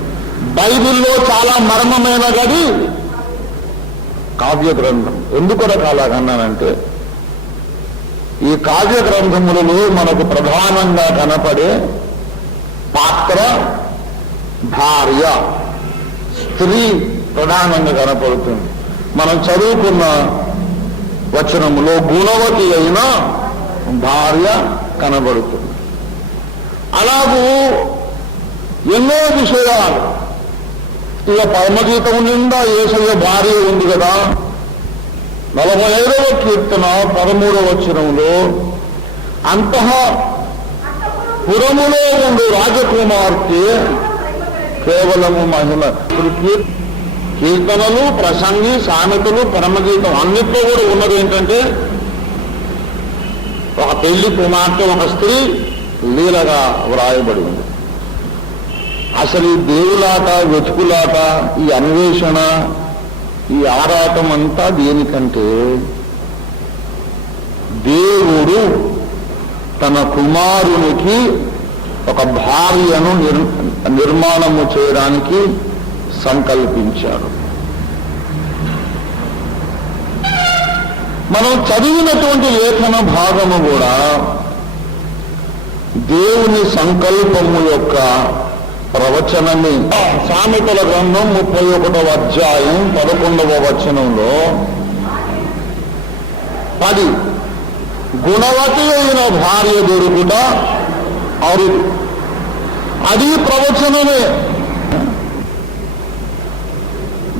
బైబిల్లో చాలా మర్మమైన గది కావ్య గ్రంథం. ఎందుకు రకాలన్నానంటే, ఈ కావ్య గ్రంథములలో మనకు ప్రధానంగా కనపడే పాత్ర భార్య, స్త్రీ ప్రధానంగా కనపడుతుంది. మనం చదువుకున్న వచనములో గుణవతి అయిన భార్య కనబడుతుంది. అలాగూ ఎన్నో విషయాలు. ఇక పరమగీతం నిండా యేసయ్య భార్య ఉంది కదా. 45వ కీర్తన 13వ వచనంలో అంతఃపురములో ఉండు రాజకుమార్తె కేవలము మహిమ. కీర్తనలు, ప్రసంగి, సామెతలు, పరమగీతం అన్నిట్లో కూడా ఉన్నది ఏంటంటే ఒక పెళ్లి కుమార్తె, ఒక స్త్రీ లీలగా వ్రాయబడి ఉంది. అసలు ఈ దేవులాట, వెతుకులాట, ఈ అన్వేషణ, ఈ ఆరాటం అంతా దేనికంటే దేవుడు తన కుమారునికి ఒక భార్యను నిర్మాణము చేయడానికి సంకల్పించాడు. మనం చదివినటువంటి లేఖన భాగము కూడా దేవుని సంకల్పము యొక్క ప్రవచనమే. సామెతల గ్రంథం 31వ అధ్యాయం 11వ వచనంలో 10 గుణవతి అయిన భార్య దొరుకుట అరుదు. అది ప్రవచనమే.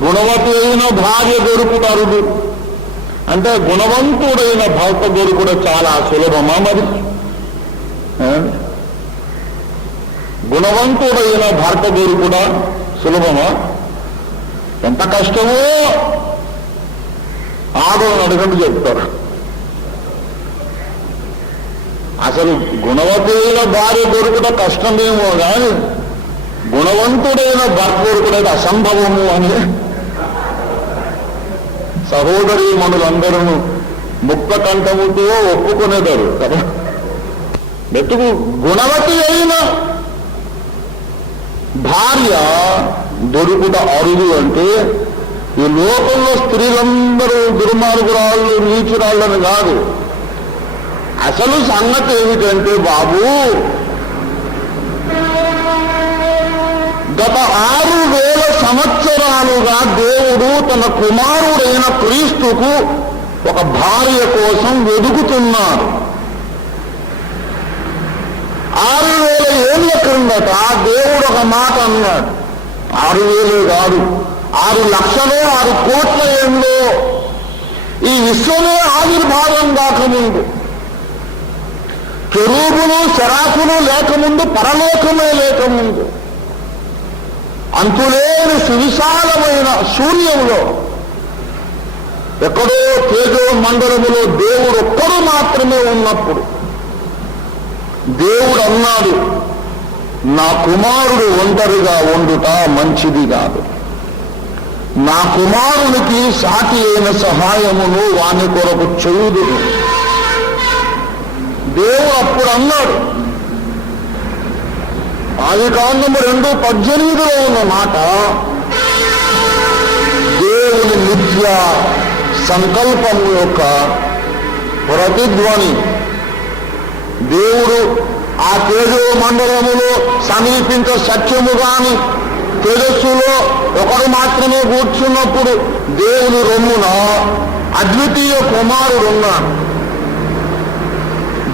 గుణవతి అయిన భార్య దొరుకుట అరుదు అంటే గుణవంతుడైన భర్త దొరుకుట చాలా సులభమా? మరి గుణవంతుడైన భర్త దొరుకుట సులభమా? ఎంత కష్టమో ఆడవాళ్ళని అడగండి చెప్తారు. అసలు గుణవతుడైన భార్య దొరుకుట కష్టమేమో కానీ గుణవంతుడైన భర్త దొరుకుట అసంభవము అని సహోదరి మనులందరూ ముక్త కంఠముతో ఒప్పుకునేదారు కదా. మెతుకు గుణవతి అయిన భార్య దొరుకుట అరుదు. అంటే ఈ లోకంలో స్త్రీలందరూ దుర్మార్గురాళ్ళు నీచురాళ్ళని కాదు. అసలు సంగతి ఏమిటంటే బాబు, గత 6000 సంవత్సరాలుగా దేవుడు తన కుమారుడైన క్రీస్తుకు ఒక భార్య కోసం వెదుకుతున్నాడు. 6000 ఏళ్ల క్రిందట దేవుడు ఒక మాట అన్నాడు. 6000 కాదు, 6 లక్షలు 6 కోట్ల ఏళ్ళలో ఈ విశ్వమే ఆవిర్భావం కాకముందు, కెరూబులు శరాఫులు లేకముందు, పరలోకమే లేకముందు, అంతులేని సువిశాలమైన శూన్యంలో ఎక్కడో తేజో మండలములో దేవుడు ఒక్కడు మాత్రమే ఉన్నప్పుడు దేవుడు అన్నాడు, నా కుమారుడు ఒంటరిగా ఉండుట మంచిది కాదు. నా కుమారునికి సాటి అయిన సహాయమును వాని కొరకు చేయుదు. దేవుడు అప్పుడు అన్నాడు. ఆదికాండము 2:18 ఉన్న మాట దేవుని నిత్య సంకల్పము యొక్క ప్రతిధ్వని. దేవుడు ఆ తేజో మండలములో సమీపించ సత్యము గాని తేజస్సులో ఒకడు మాత్రమే కూర్చున్నప్పుడు దేవుని రొమ్మున అద్వితీయ కుమారుడు ఉన్నాడు.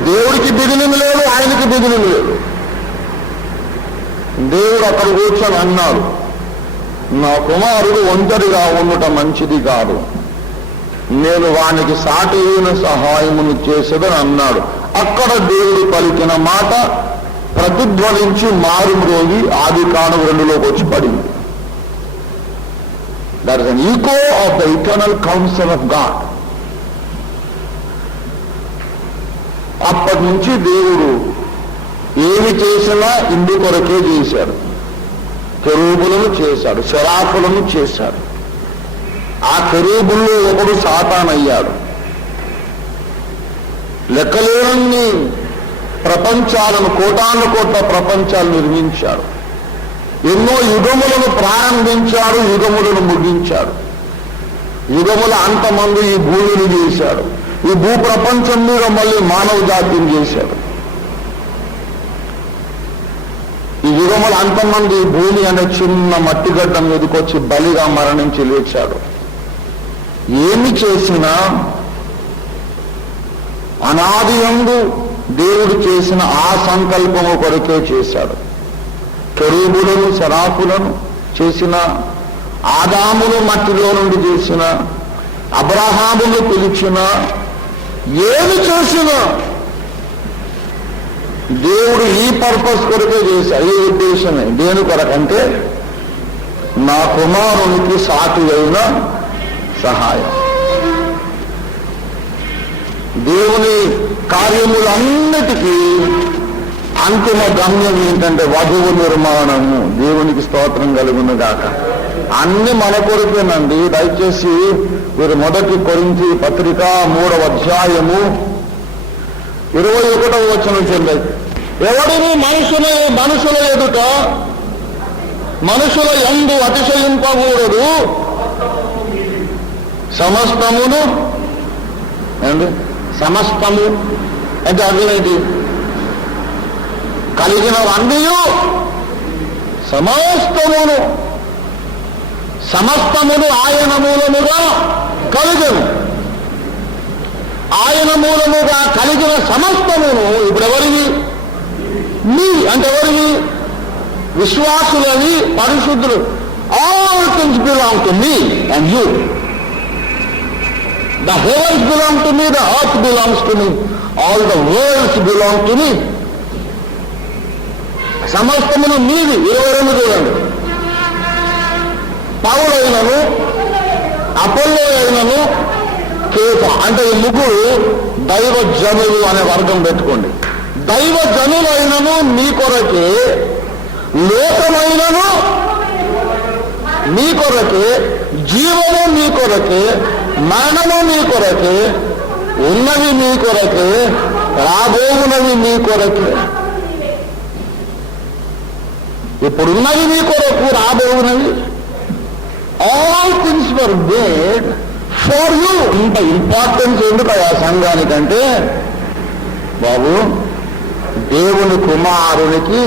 దేవుడికి బిగినింగ్ లేదు, ఆయనకి బిగినింగ్ లేదు. దేవుడు అక్కడ కూర్చొని అన్నాడు, నా కుమారుడు ఒంటరిగా ఉండటం మంచిది కాదు, నేను వానికి సాటి అయిన సహాయమును చేసేదని అన్నాడు. అక్కడ దేవుడు పలికిన మాట ప్రతిధ్వనించి మారుమ్రోగి ఆదికాండం 2లోకి వచ్చి పడింది. That is an echo of the eternal council of God. అప్పటి నుంచి దేవుడు ఏమి చేసినా ఇందు కొరకే చేశాడు. కెరూబులను చేశాడు, శరాఫులను చేశాడు. ఆ కెరూబుల్లో ఒకడు సాతానయ్యాడు. లెక్కలేనన్ని ప్రపంచాలను, కోటాను కోట్ల ప్రపంచాలు నిర్మించాడు. ఎన్నో యుగములను ప్రారంభించాడు, యుగములను ముగించాడు. యుగముల అంతమంది ఈ భూమిని చేశాడు. ఈ భూప్రపంచం మీద మళ్ళీ మానవ జాతిని చేశాడు. ఈ యుగముల అంతమంది భూమి అనే చిన్న మట్టిగడ్డ మీదకొచ్చి బలిగా మరణించి లేచాడు. ఏమి చేసినా అనాదియందు దేవుడు చేసిన ఆ సంకల్పము కొరకే చేశాడు. కెరూబులను శరాఫులను చేసిన, ఆదామును మట్టిలో నుండి చేసిన, అబ్రహామును పిలిచిన, ఏమి చేసినా దేవుడు ఈ పర్పస్ కొరకే చేశాడు. ఈ ఉద్దేశమే. దేని కొరకంటే నా కుమారునికి సాటి అయిన సహాయం. దేవుని కార్యములన్నిటికీ అంతిమ గమ్యం ఏంటంటే వధువు నిర్మాణము. దేవునికి స్తోత్రం కలుగును గాక. అన్ని మన కొరకేనండి. దయచేసి మీరు 1 కొరింథీ పత్రిక 3వ అధ్యాయము 21వ వచనం చెందాయి. ఎవడిని మనుషుల ఎదుట మనుషుల యందు అతిశయింపకూడదు, సమస్తమును అండి. సమస్తము అంటే అర్థమేంటి? కలిగినవన్నీ సమస్తమును ఆయన మూలముగా కలిగను. ఆయన మూలముగా కలిగిన సమస్తమును ఇప్పుడెవరివి? మీ అంటే ఎవరివి? విశ్వాసులని, పరిశుద్ధులు. All things belong to me and you. The heavens belong to me, the earth belongs to me, all the worlds belong to me. సమస్తమును మీది. 22 చూడండి. పౌలైనను, అపోల్లో అయినను, కేఫ అంటే ఈ ముగ్గురు దైవ జనులు అనే వర్గం పెట్టుకోండి. దైవ జనులైనను మీ కొరకే, లోకమైనను మీ కొరకే, జీవము మీ కొరకే, మరణము మీ కొరకే, ఉన్నవి మీ కొరకే, రాబోవునవి మీ కొరకే. ఇప్పుడున్నవి మీ కొరకు, రాబోవునవి. All things were made for you. ఇంత ఇంపార్టెన్స్ ఎందుకు ఆ సంఘానికంటే, బాబు దేవుని కుమారునికి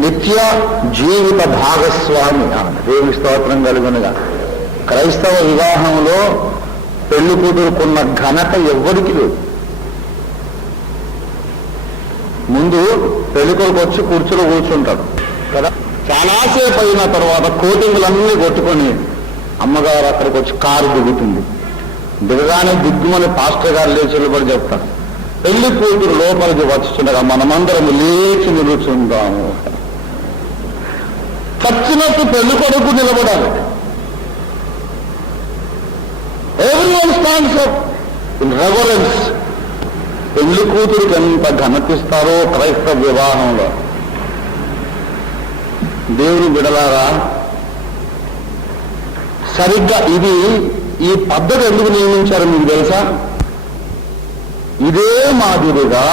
నిత్య జీవిత భాగస్వామి. దేవుని స్తోత్రం కలుగునుగా. క్రైస్తవ వివాహంలో పెళ్లి కూతురుకున్న ఘనత ఎవ్వరికి లేదు. ముందు పెళ్లికొడుకు వచ్చి కుర్చీలో కూర్చుంటాడు కదా, చాలాసేపు అయిన తర్వాత కోటింగులన్నీ కొట్టుకొని అమ్మగారు అక్కడికి వచ్చి కారు దిగుతుంది. దిగగానే దిగ్గుమని పాస్టర్ గారు లేచి కూడా చెప్తారు, పెళ్లి కూతురు లోపలికి వచ్చుండగా మనమందరం లేచి నిలుచుందాము. చచ్చినట్టు పెళ్లి కొడుకు నిలబడాలి. Everyone stands up in reverence. పెళ్లి కూతురికి ఎంత ఘనతిస్తారో క్రైస్తవ వివాహంలో. దేవుని బిడలారా, సరిగ్గా ఈ పద్ధతి ఎందుకు నియమించారు మీకు తెలుసా? ఇదే మాదిరిగా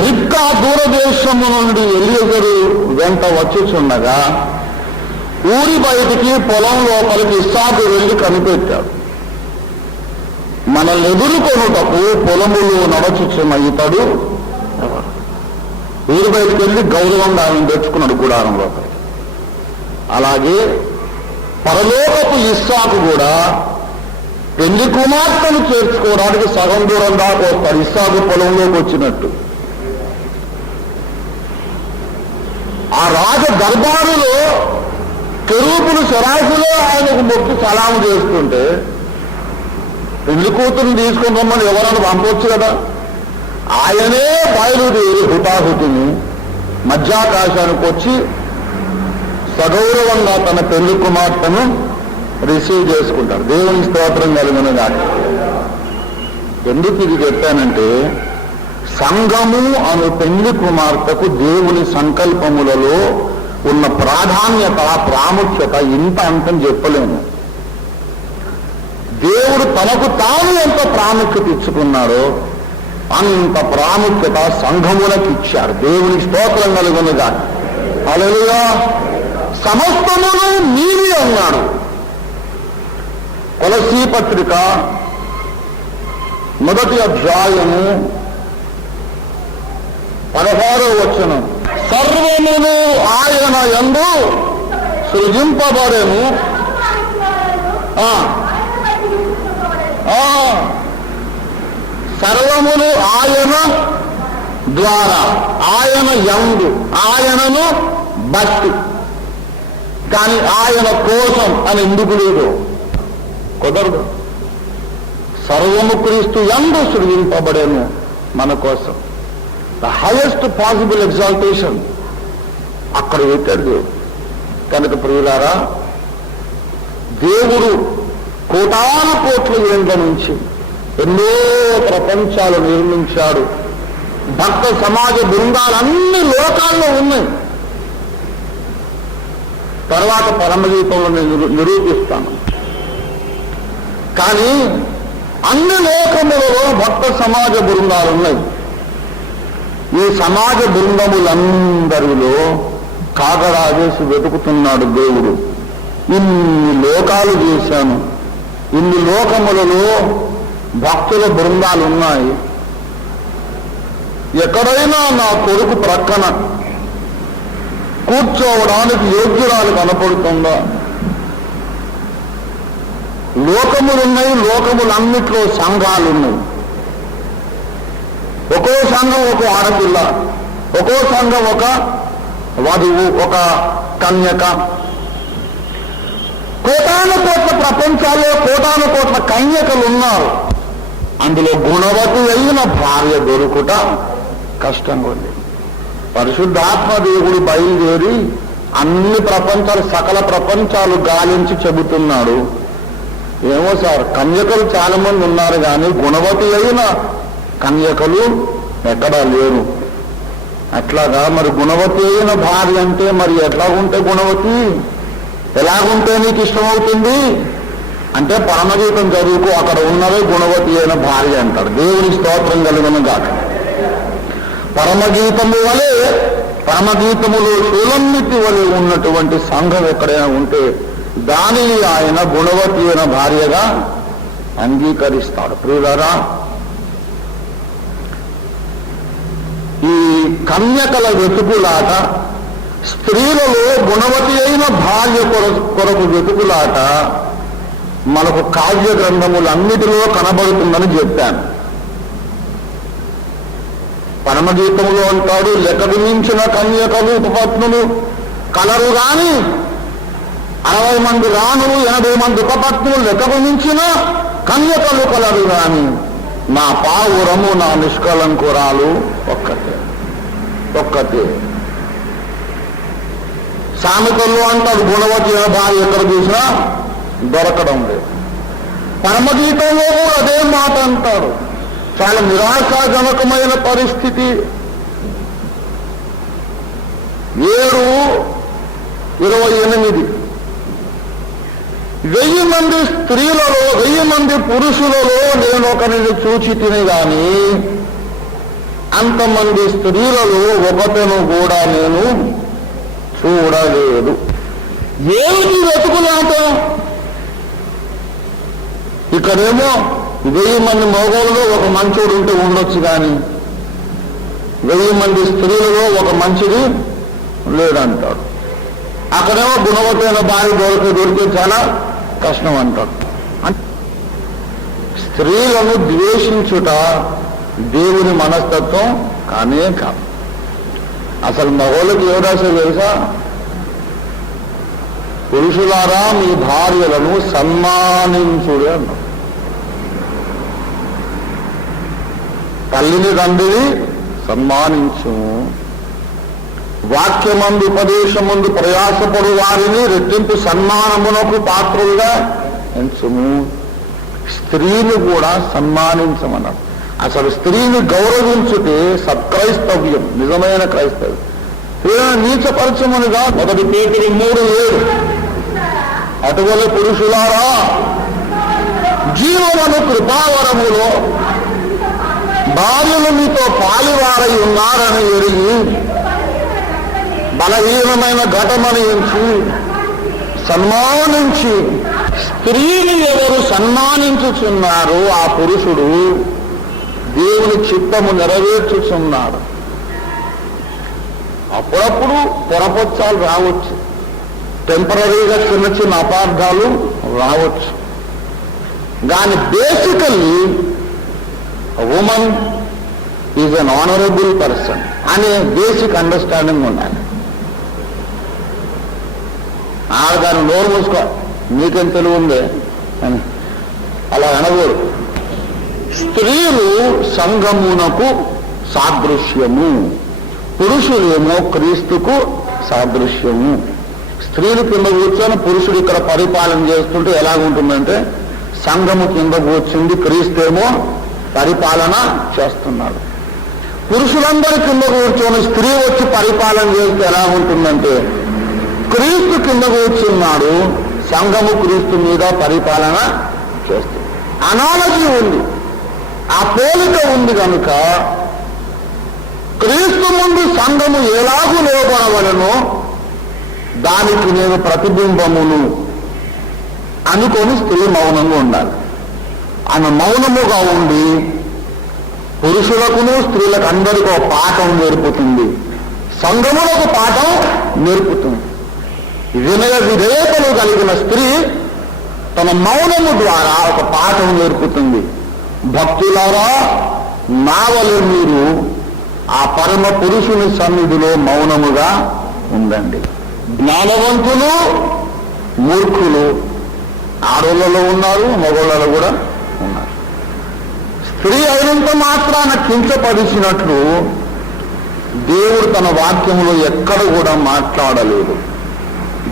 రిబ్కా దూరదేశము నుండి ఎలియజరు వెంట వచ్చుచుండగా ఊరి బయటికి పొలం లోపలికి ఇస్సాకు వెళ్ళి కనిపెట్టాడు. మనల్ని ఎదుర్కొనుటకు పొలములు నడచుచున్న ఇతడు ఊరి బయటికి వెళ్ళి గౌరవంగా ఆయన తెచ్చుకున్నాడు గుడారం లోపలికి. అలాగే పరలోకపు ఇస్సాకు కూడా పెళ్లి కుమార్తెను చేర్చుకోవడానికి సగం దూరం దాకా వస్తాడు. ఇస్సాకు పొలంలోకి వచ్చినట్టు ఆ రాజ దర్బారులో కెరూబులు శరాసులో ఆయనకు మొక్కి సలాము చేస్తుంటే పెళ్లి కూతురుని తీసుకుని రమ్మని ఎవరన్నా పంపొచ్చు కదా. ఆయనే బయలుదేరి హుటాహుటిని మధ్యాకాశానికి వచ్చి సగౌరవంగా తన పెళ్లి కుమార్తెను రిసీవ్ చేసుకుంటారు. దేవుని స్తోత్రం కలుగును గాక. ఎందుకు ఇది చెప్పానంటే, సంఘము అను పెళ్లి కుమార్తెకు దేవుని సంకల్పములలో ఉన్న ప్రాధాన్యత, ప్రాముఖ్యత ఇంత అంతని చెప్పలేము. దేవుడు తనకు తాను ఎంత ప్రాముఖ్యత ఇచ్చుకున్నాడో అంత ప్రాముఖ్యత సంఘములకు ఇచ్చారు. దేవుని స్తోత్రం కలుగును గాక. హల్లెలూయా. సమస్తమును నీవి అన్నాడు. కొలసీ పత్రిక 1వ అధ్యాయము 16వ వచనం. సర్వమును ఆయన యందు సృజింపబడెను, సర్వమును ఆయన ద్వారా, ఆయన యందు, ఆయనను బట్టి. కానీ ఆయన కోసం అని ఎందుకు లేదు? కుదరదు. సర్వము క్రీస్తు యందు సృజింపబడేను మన కోసం. ద హైయెస్ట్ పాసిబుల్ ఎగ్జాల్టేషన్ అక్కడ పెట్టాడు దేవుడు. కనుక ప్రియులారా, దేవుడు కోటాను కోట్ల ఏండ్ల నుంచి ఎన్నో ప్రపంచాలు నిర్మించాడు. భక్త సమాజ బృందాలు అన్ని లోకాల్లో ఉన్నాయి. తర్వాత పరమగీతంలో నేను నిరూపిస్తాను. కానీ అన్ని లోకములలో భక్త సమాజ బృందాలు ఉన్నాయి. ఈ సమాజ బృందములందరిలో కాగడాదేసి వెతుకుతున్నాడు దేవుడు. ఇన్ని లోకాలు చేశాను, ఇన్ని లోకములలో భక్తుల బృందాలు ఉన్నాయి. ఎక్కడైనా నా కొడుకు ప్రక్కన కూర్చోవడానికి యోగ్యురాలు కనపడుతుందా? లోకములున్నాయి, లోకములన్నిట్లో సంఘాలున్నాయి. ఒక్కో సంఘం ఒక ఆడపిల్ల, ఒక్కో సంఘం ఒక వధువు, ఒక కన్యక. కోటాను కోట్ల ప్రపంచాల్లో కోటాను కోట్ల కన్యకలు ఉన్నారు. అందులో గుణవతి అయిన భార్య దొరుకుట కష్టంగా ఉంది. పరిశుద్ధాత్మ దేవుడు బయలుదేరి అన్ని ప్రపంచాలు, సకల ప్రపంచాలు గాలించి చెబుతున్నాడు. ఏమో సార్, కన్యకలు చాలా మంది ఉన్నారు కానీ గుణవతి అయిన కన్యకలు ఎక్కడా లేరు. అట్లాగా మరి గుణవతి అయిన భార్య అంటే మరి ఎట్లాగుంటే గుణవతి, ఎలాగుంటే నీకు ఇష్టమవుతుంది? అంటే పరమగీతం చదువుకు అక్కడ ఉన్నదే గుణవతి అయిన భార్య అంటారు. దేవుని స్తోత్రం కలుగును గాక. పరమగీతము వలె, పరమగీతములో సులమ్మితి వలె ఉన్నటువంటి సంఘం ఎక్కడైనా ఉంటే దానిని ఆయన గుణవతి అయిన భార్యగా అంగీకరిస్తాడు. ప్రియులారా, ఈ కన్యకల వెతుకులాట, స్త్రీలలో గుణవతి అయిన భార్య కొరకు వెతుకులాట మనకు కావ్య గ్రంథములన్నిటిలో కనబడుతుందని చెప్పాను. పరమగీతములో అంటాడు, లెక్కకు మించిన కన్యకలు ఉపపత్నులు కలరు గాని 60 మంది రాణులు 80 మంది ఉపపత్నులు లెక్కకు మించిన కన్యకలు కలరు గాని నా పావురము నా నిష్కలంకురాలు ఒక్కతే. సామెతల్లో అంటాడు గుణవతి భార్య ఎక్కడ చూసినా దొరకడం లేదు. పరమగీతంలో కూడా అదే మాట అంటాడు. చాలా నిరాశాజనకమైన పరిస్థితి. 7:28 1000 మంది స్త్రీలలో 1000 మంది పురుషులలో నేను ఒకరిని చూచి తిని గాని అంతమంది స్త్రీలలో ఒకతను కూడా నేను చూడలేదు. ఏమిటి వెతుకులాట? ఇక్కడేమో 1000 మంది మగవాళ్ళలో ఒక మంచోడు ఉంటే ఉండొచ్చు, కానీ 1000 మంది స్త్రీలలో ఒక మంచిది లేదంటాడు. అక్కడేమో గుణవతైన భార్య దొరికే చాలా కష్టం అంటాడు. స్త్రీలను ద్వేషించుట దేవుని మనస్తత్వం కానే కాదు. అసలు మగవాళ్ళకి ఏడాసో తెలుసా? పురుషులారా మీ భార్యలను సన్మానించుడు అన్నాడు. తల్లిని తండ్రిని సన్మానించు, వాక్యమందు ఉపదేశమందు ప్రయాసపడు వారిని రెట్టింపు సన్మానమునకు పాత్రులుగా ఎంచుము. స్త్రీని కూడా సన్మానించమన్నారు. అసలు స్త్రీని గౌరవించుటే సత్క్రైస్తవ్యం, నిజమైన క్రైస్తవ్యం. స్త్రీలను నీచపరచమనిగా 1 పేతురు 3:7 అటువల పురుషులారా జీవమును కృపావరములో భార్యలు మీతో పాలివారై ఉన్నారని ఎరిగి బలహీనమైన ఘటమని ఎంచి సన్మానించి, స్త్రీని ఎవరు సన్మానించుచున్నారో ఆ పురుషుడు దేవుని చిత్తము నెరవేర్చుచున్నాడు. అప్పుడప్పుడు పొరపచ్చాలు రావచ్చు, టెంపరీగా చిన్న చిన్న అపార్థాలు రావచ్చు, కానీ basically women is an honourable person అనే బేసిక్ అండర్స్టాండింగ్ ఉండాలి. ఆడదాన్ని నోరు మూసుకో, నీకేం తెలివి ఉంది అని అలా అనకూడదు. స్త్రీలు సంఘమునకు సాదృశ్యము, పురుషులేమో క్రీస్తుకు సాదృశ్యము. స్త్రీలు కింద కూర్చొని పురుషుడు ఇక్కడ పరిపాలన చేస్తుంటే ఎలాగుంటుందంటే, సంఘము కింద కూర్చుంది, క్రీస్తేమో పరిపాలన చేస్తున్నాడు. పురుషులందరి కింద కూర్చొని స్త్రీ వచ్చి పరిపాలన చేస్తే ఎలా ఉంటుందంటే, క్రీస్తు కింద కూర్చున్నాడు, సంఘము క్రీస్తు మీద పరిపాలన చేస్తుంది. అనాలజీ ఉంది, ఆ పోలిక ఉంది కనుక క్రీస్తు ముందు సంఘము ఎలాగూ లోబడవలనో దానికి నేను ప్రతిబింబమును అనుకొని స్త్రీ మౌనంగా ఉండాలి. ఆమె మౌనముగా ఉండి పురుషులకును స్త్రీలకు అందరికీ ఒక పాఠం నేర్పుతుంది, సంఘములకు పాఠం నేర్పుతుంది. వినయ విధేయతలు కలిగిన స్త్రీ తన మౌనము ద్వారా ఒక పాఠం నేర్పుతుంది. భక్తులారా, నా వలె మీరు ఆ పరమ పురుషుని సన్నిధిలో మౌనముగా ఉండండి. జ్ఞానవంతులు మూర్ఖులు ఆడోళ్ళలో ఉన్నారు, మగోళ్ళలో కూడా ఉన్నారు. స్త్రీ అయినంత మాత్రాన కించపరిచినట్లు దేవుడు తన వాక్యములో ఎక్కడ కూడా మాట్లాడలేదు.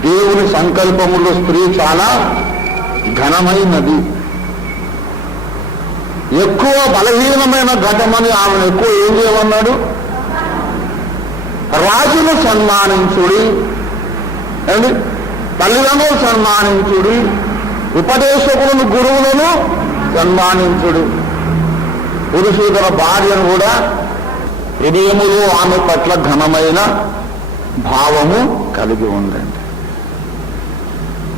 దేవుని సంకల్పములో స్త్రీ చాలా ఘనమైనది. ఎక్కువ బలహీనమైన ఘటమని ఆమెను ఎక్కువ ఏం చేయమన్నాడు? రాజును సన్మానించుడి, తల్లిదండ్రులు సన్మానించుడి, ఉపదేశకులను గురువులను సన్మానించుడు. పురుషుడు తన భార్యను కూడా హృదయములో ఆమె పట్ల ఘనమైన భావము కలిగి ఉండండి.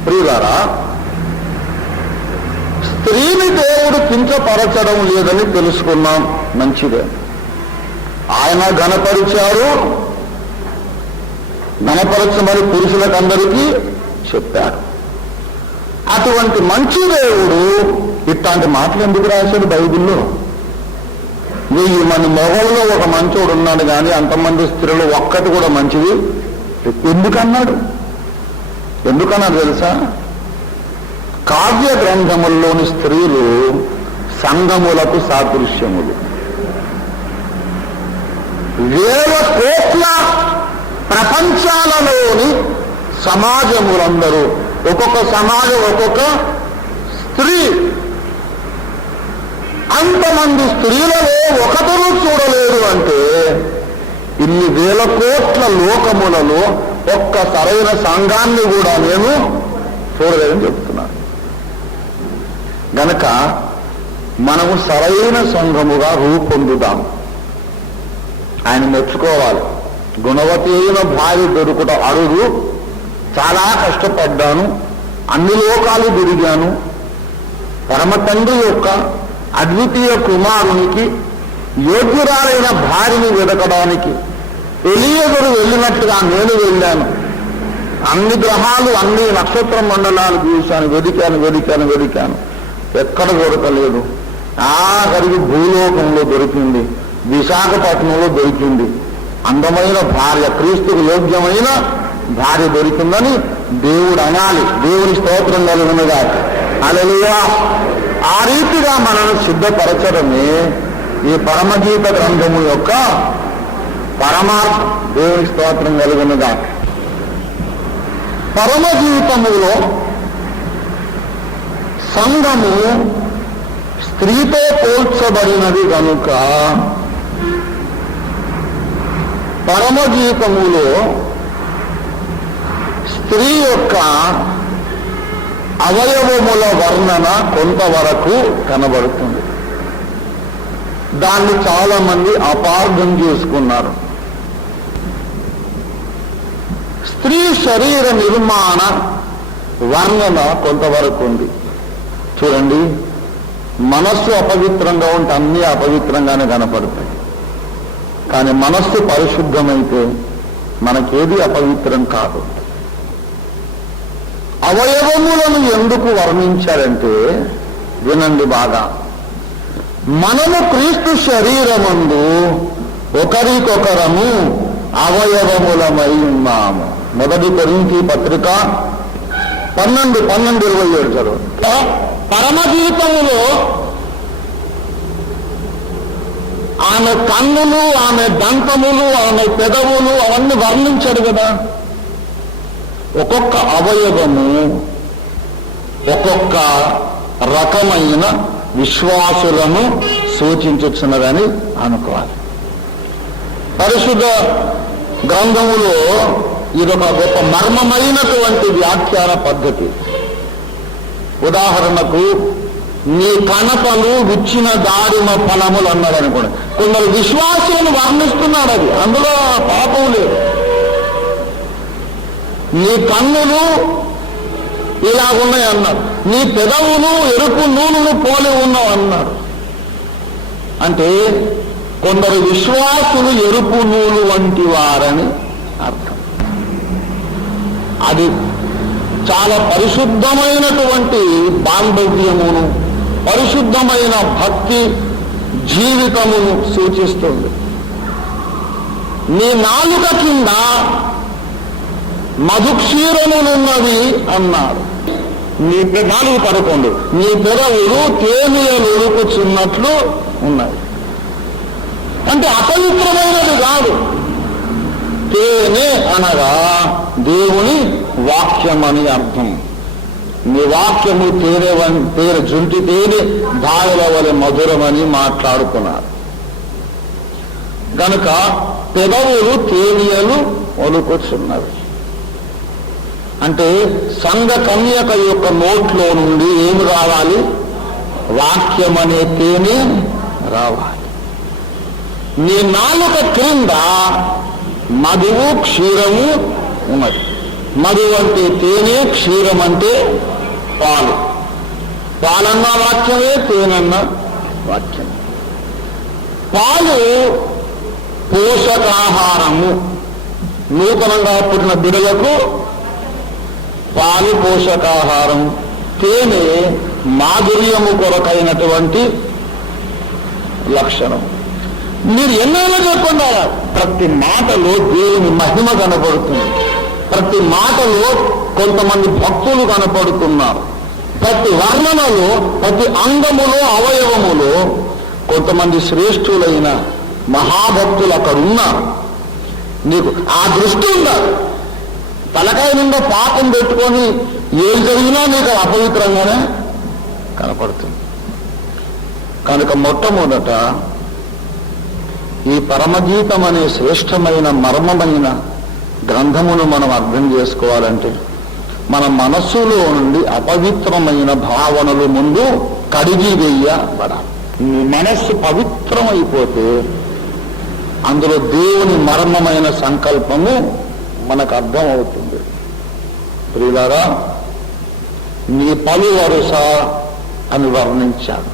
ప్రియులారా, స్త్రీని దేవుడు కించపరచడం లేదని తెలుసుకున్నాం, మంచిదే. ఆయన ఘనపరిచారు, ఘనపరచమని పురుషులకందరికీ చెప్పారు. అటువంటి మంచి దేవుడు ఇట్లాంటి మాటలు ఎందుకు రాశాడు బైబిల్లో? 1000 మంది మొగల్లో ఒక మంచోడు ఉన్నాడు కానీ అంతమంది స్త్రీలు ఒక్కటి కూడా మంచిది ఎందుకన్నాడు తెలుసా? కావ్య గ్రంథముల్లోని స్త్రీలు సంఘములకు సాదృశ్యములు. వేల కోట్ల ప్రపంచాలలోని సమాజములందరూ, ఒక్కొక్క సమాజం ఒక్కొక్క స్త్రీ, అంతమంది స్త్రీలలో ఒకరు చూడలేరు అంటే ఇన్ని వేల కోట్ల లోకములలో ఒక్క సరైన సంఘాన్ని కూడా నేను చూడలేదని చెప్తున్నాను. గనక మనము సరైన సంఘముగా రూపొందుదాం. ఆయన మెచ్చుకోవాలి. గుణవతి అయిన భార్య దొరుకుట అరుదు, చాలా కష్టపడ్డాను, అన్ని లోకాలు తిరిగాను, పరమ తండ్రి యొక్క అద్వితీయ కుమారునికి యోగ్యురాలైన భార్యని వెదకడానికి ఎలియజరు వెళ్ళినట్టుగా నేను వెళ్ళాను. అన్ని గ్రహాలు, అన్ని నక్షత్ర మండలాలు చూశాను, వెదికాను, ఎక్కడ దొరకలేదు. ఆఖరికి భూలోకంలో దొరికింది, విశాఖపట్నంలో దొరికింది. అందమైన భార్య, క్రీస్తుకు యోగ్యమైన భార్య దొరికిందని దేవుడు అనాలి. దేవుని స్తోత్రం కలుగునుగా. హల్లెలూయా. ఆ రీతిగా మనల్ని సిద్ధపరచడమే ఈ పరమగీత గ్రంథము యొక్క పరమార్థం. దేవుని స్తోత్రం కలుగునుగా. పరమగీతములో సంఘము స్త్రీతో పోల్చబడినది కనుక పరమగీతములో స్త్రీ యొక్క అవయవముల వర్ణన కొంతవరకు కనబడుతుంది. దాన్ని చాలా మంది అపార్థం చేసుకున్నారు. స్త్రీ శరీర నిర్మాణ వర్ణన కొంతవరకు ఉంది. చూడండి, మనస్సు అపవిత్రంగా ఉంటే అన్నీ అపవిత్రంగానే కనపడతాయి. కానీ మనస్సు పరిశుద్ధమైతే మనకేది అపవిత్రం కాదు. అవయవములను ఎందుకు వర్ణించారంటే, వినండి బాగా, మనము క్రీస్తు శరీరమందు ఒకరికొకరము అవయవములమై ఉన్నాము. 1 కొరింథీ పత్రిక 12:27 చదువు. పరమగీతములో ఆమె కన్నులు, ఆమె దంతములు, ఆమె పెదవులు అవన్నీ వర్ణించాడు కదా. ఒక్కొక్క అవయవము ఒక్కొక్క రకమైన విశ్వాసులను సూచించుచున్నదని అనుకోవాలి. పరిశుద్ధ గ్రంథములో ఇదొక గొప్ప మర్మమైనటువంటి వ్యాఖ్యాన పద్ధతి. ఉదాహరణకు, నీ కనపలు విచ్చిన దారిమ ఫలములు అన్నాడు అనుకోండి. కొందరు విశ్వాసులను వర్ణిస్తున్నాడు, అది అందులో పాపం లేదు. నీ కన్నులు ఇలా ఉన్నాయి అన్నారు, నీ పెదవులు ఎరుపు నూనెను పోలి ఉన్నావు అన్నారు. అంటే కొందరు విశ్వాసులు ఎరుపు నూలు వంటి వారని అర్థం. అది చాలా పరిశుద్ధమైనటువంటి బాంధవ్యమును, పరిశుద్ధమైన భక్తి జీవితమును సూచిస్తుంది. నీ నాలుక కింద మధుక్షీరములున్నవి అన్నారు. నీ 4:11 నీ పెదవులు తేనెలు ఉరుకుచున్నట్లు ఉన్నాయి. అంటే అపవిత్రమైనది కాదు. తేనె అనగా దేవుని వాక్యం అని అర్థం. నీ వాక్యము తేనె జుంటి తేనె దాయల వలె మధురమని మాట్లాడుకున్నారు. కనుక పెదవులు తేనెలు ఒలుకొచ్చున్నవి. అంటే సంఘ కన్యక యొక్క నోట్లో నుండి ఏమి రావాలి? వాక్యం అనే తేనె రావాలి. నీ నాలుక క్రింద మధువు క్షీరము ఉన్నది. మధువు అంటే తేనె, క్షీరం అంటే పాలు. పాలన్న వాక్యమే, తేనన్న వాక్యం. పాలు పోషకాహారము. నూతనంగా పుట్టిన బిడ్డలకు పాలు పోషకాహారం, తేనె మాధుర్యము కొరకైనటువంటి లక్షణం. మీరు ఎన్నైనా చెప్పండి, ప్రతి మాటలో దేవుని మహిమ కనపడుతుంది. ప్రతి మాటలో కొంతమంది భక్తులు కనపడుతున్నారు. ప్రతి వర్ణనలో, ప్రతి అంగములో, అవయవములో కొంతమంది శ్రేష్ఠులైన మహాభక్తులు అక్కడ ఉన్నారు. నీకు ఆ దృష్టి ఉండాలి. తలకాయ నిండా పాపం పెట్టుకొని ఏం జరిగినా నీకు అపవిత్రంగానే కనపడుతుంది. కనుక మొట్టమొదట ఈ పరమగీతం అనే శ్రేష్టమైన మర్మమైన గ్రంథమును మనం అర్థం చేసుకోవాలంటే మన మనస్సులో నుండి అపవిత్రమైన భావనలు ముందు కడిగి వేయబడాలి. మీ మనస్సు పవిత్రమైపోతే అందులో దేవుని మర్మమైన సంకల్పము మనకు అర్థమవుతుంది. ప్రియులారా, నీ పలు వరుస అని వర్ణించాడు.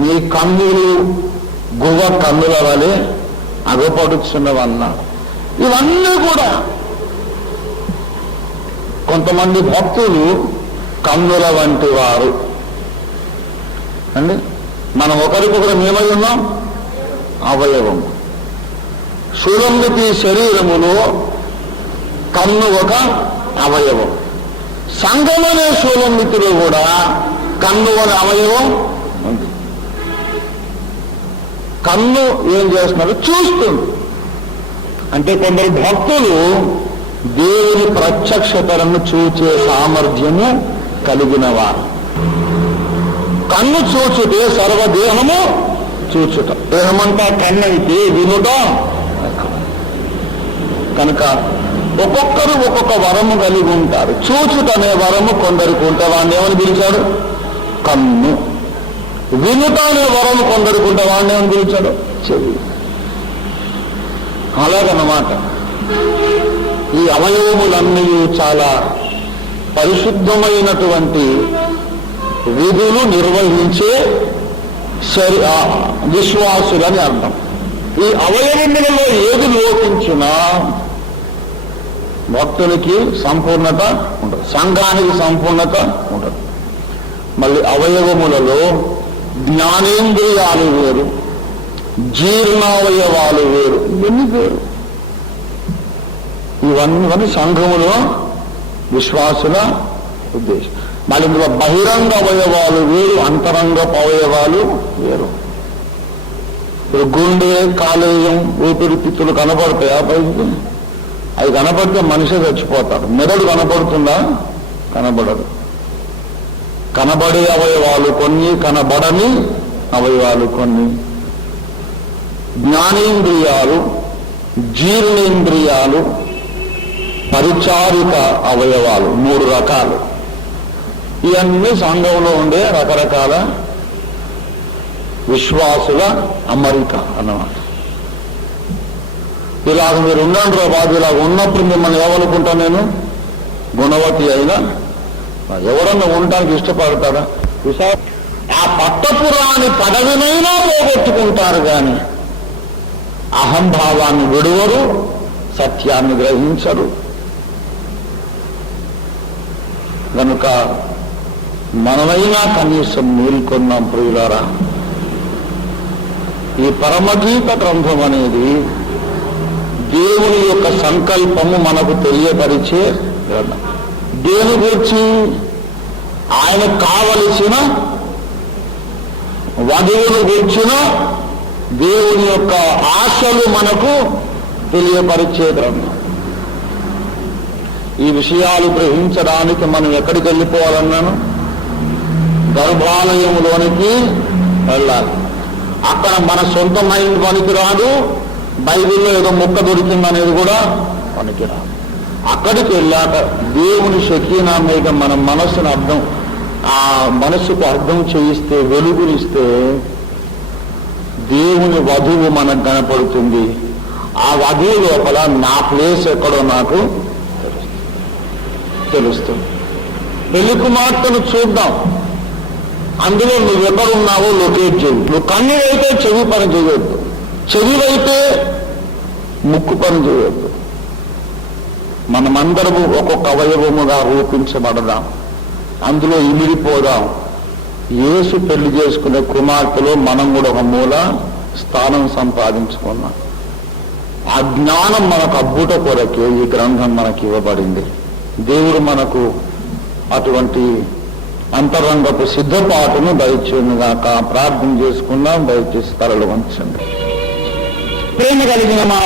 నీ కన్నులు గువ్వ కన్నుల వలె అగపడుచున్నవన్నాడు. ఇవన్నీ కూడా కొంతమంది భక్తులు కన్నుల వంటి వారు అండి. మనం ఒకరికొకరు ఏమై ఉన్నాం? అవయవము. సురంగతి శరీరములో కన్ను ఒక అవయవం. సంఘమనే శూలమితిలో కూడా కన్ను అనే అవయవం ఉంది. కన్ను ఏం చేస్తున్నారు? చూస్తుంది. అంటే కొందరు భక్తులు దేవుని ప్రత్యక్షతలను చూచే సామర్థ్యము కలిగిన వారు. కన్ను చూచుటే సర్వదేహము చూచుట. దేహమంతా కన్ను అయితే వినుట. కనుక ఒక్కొక్కరు ఒక్కొక్క వరము కలిగి ఉంటారు. చూచుట అనే వరము కొందరికి ఉంటే వాడిని ఏమని పిలిచాడు? కన్ను. వినుట అనే వరము కొందరికి ఉంటే వాడిని ఏమని పిలిచాడు? చెవి. అలాగన్నమాట. ఈ అవయవములన్నీ చాలా పరిశుద్ధమైనటువంటి విధులు నిర్వహించే విశ్వాసులని అర్థం. ఈ అవయవములలో ఏది లోపించినా భక్తునికి సంపూర్ణత ఉండదు, సంఘానికి సంపూర్ణత ఉండదు. మళ్ళీ అవయవములలో జ్ఞానేంద్రియాలు వేరు, జీర్ణావయవాలు వేరు, ఇవన్నీ వేరు. ఇవన్నీ సంఘములో విశ్వాసుల ఉద్దేశం. మళ్ళీ ఇందులో బహిరంగ అవయవాలు వేరు, అంతరంగ అవయవాలు వేరు. ఇప్పుడు గుండె, కాలేయం, ఊపిరితిత్తులు కనపడతాయా పైకి? అవి కనపడితే మనిషి చచ్చిపోతాడు. మెదడు కనపడుతుందా? కనబడదు. కనబడే అవయవాలు కొన్ని, కనబడని అవయవాలు కొన్ని. జ్ఞానేంద్రియాలు, జీర్ణేంద్రియాలు, పరిచారిక అవయవాలు, 3 రకాలు. ఇవన్నీ సంఘంలో ఉండే రకరకాల విశ్వాసుల అమరిక అన్నమాట. ఇలాగ మీరు ఉండండి రా బాబు, ఇలాగ ఉన్నప్పుడు మిమ్మల్ని ఏమనుకుంటా నేను? గుణవతి అయినా ఎవరన్నా ఉండటానికి ఇష్టపడతారా? ఆ పట్టపురాని పదవినైనా పోగొట్టుకుంటారు కానీ అహంభావాన్ని విడువరు, సత్యాన్ని గ్రహించరు. కనుక మనమైనా కనీసం మేల్కొన్నాం ప్రియులారా. ఈ పరమగీత గ్రంథం అనేది దేవుని యొక్క సంకల్పము మనకు తెలియపరిచే గ్రంథం. దేని గురించి? ఆయన కావలసిన వధువును గురించిన దేవుని యొక్క ఆశలు మనకు తెలియపరిచే గ్రంథం. ఈ విషయాలు గ్రహించడానికి మనం ఎక్కడికి వెళ్ళిపోవాలన్నాను? గర్భాలయంలోనికి వెళ్ళాలి. అక్కడ మన సొంత మైండ్ పనికి రాదు, బైబిల్లో ఏదో ముక్క దొరికిందనేది కూడా పనికి రాదు. అక్కడికి వెళ్ళాక దేవుని షకీనా మీద మన మనస్సును అర్థం, ఆ మనస్సుకు అర్థం చేయిస్తే, వెలుగునిస్తే దేవుని వధువు మనకు కనపడుతుంది. ఆ వధువు లోపల నా ప్లేస్ ఎక్కడో నాకు తెలుస్తుంది. పెళ్లి కుమార్తెను చూద్దాం, అందులో నువ్వు ఎక్కడున్నావో లొకేట్ చేయి. నువ్వు కన్నువైతే చెవి పని చేయొద్దు, చెవివైతే ముక్కు పని చేయొద్దు. మనమందరము ఒక్కొక్క అవయవముగా రూపించబడదాం, అందులో ఇమిడిపోదాం. యేసు పెళ్లి చేసుకునే కుమార్తెలో మనం కూడా ఒక మూల స్థానం సంపాదించుకున్నాం. ఆ జ్ఞానం మనకు అబ్బుట కొరకే ఈ గ్రంథం మనకి ఇవ్వబడింది. దేవుడు మనకు అటువంటి అంతరంగపు సిద్ధపాటును దయచేయునుగాక. ప్రార్థన చేసుకుందాం. దయచేసి తలలు వంచండి. ప్రేమ కలిగిన మా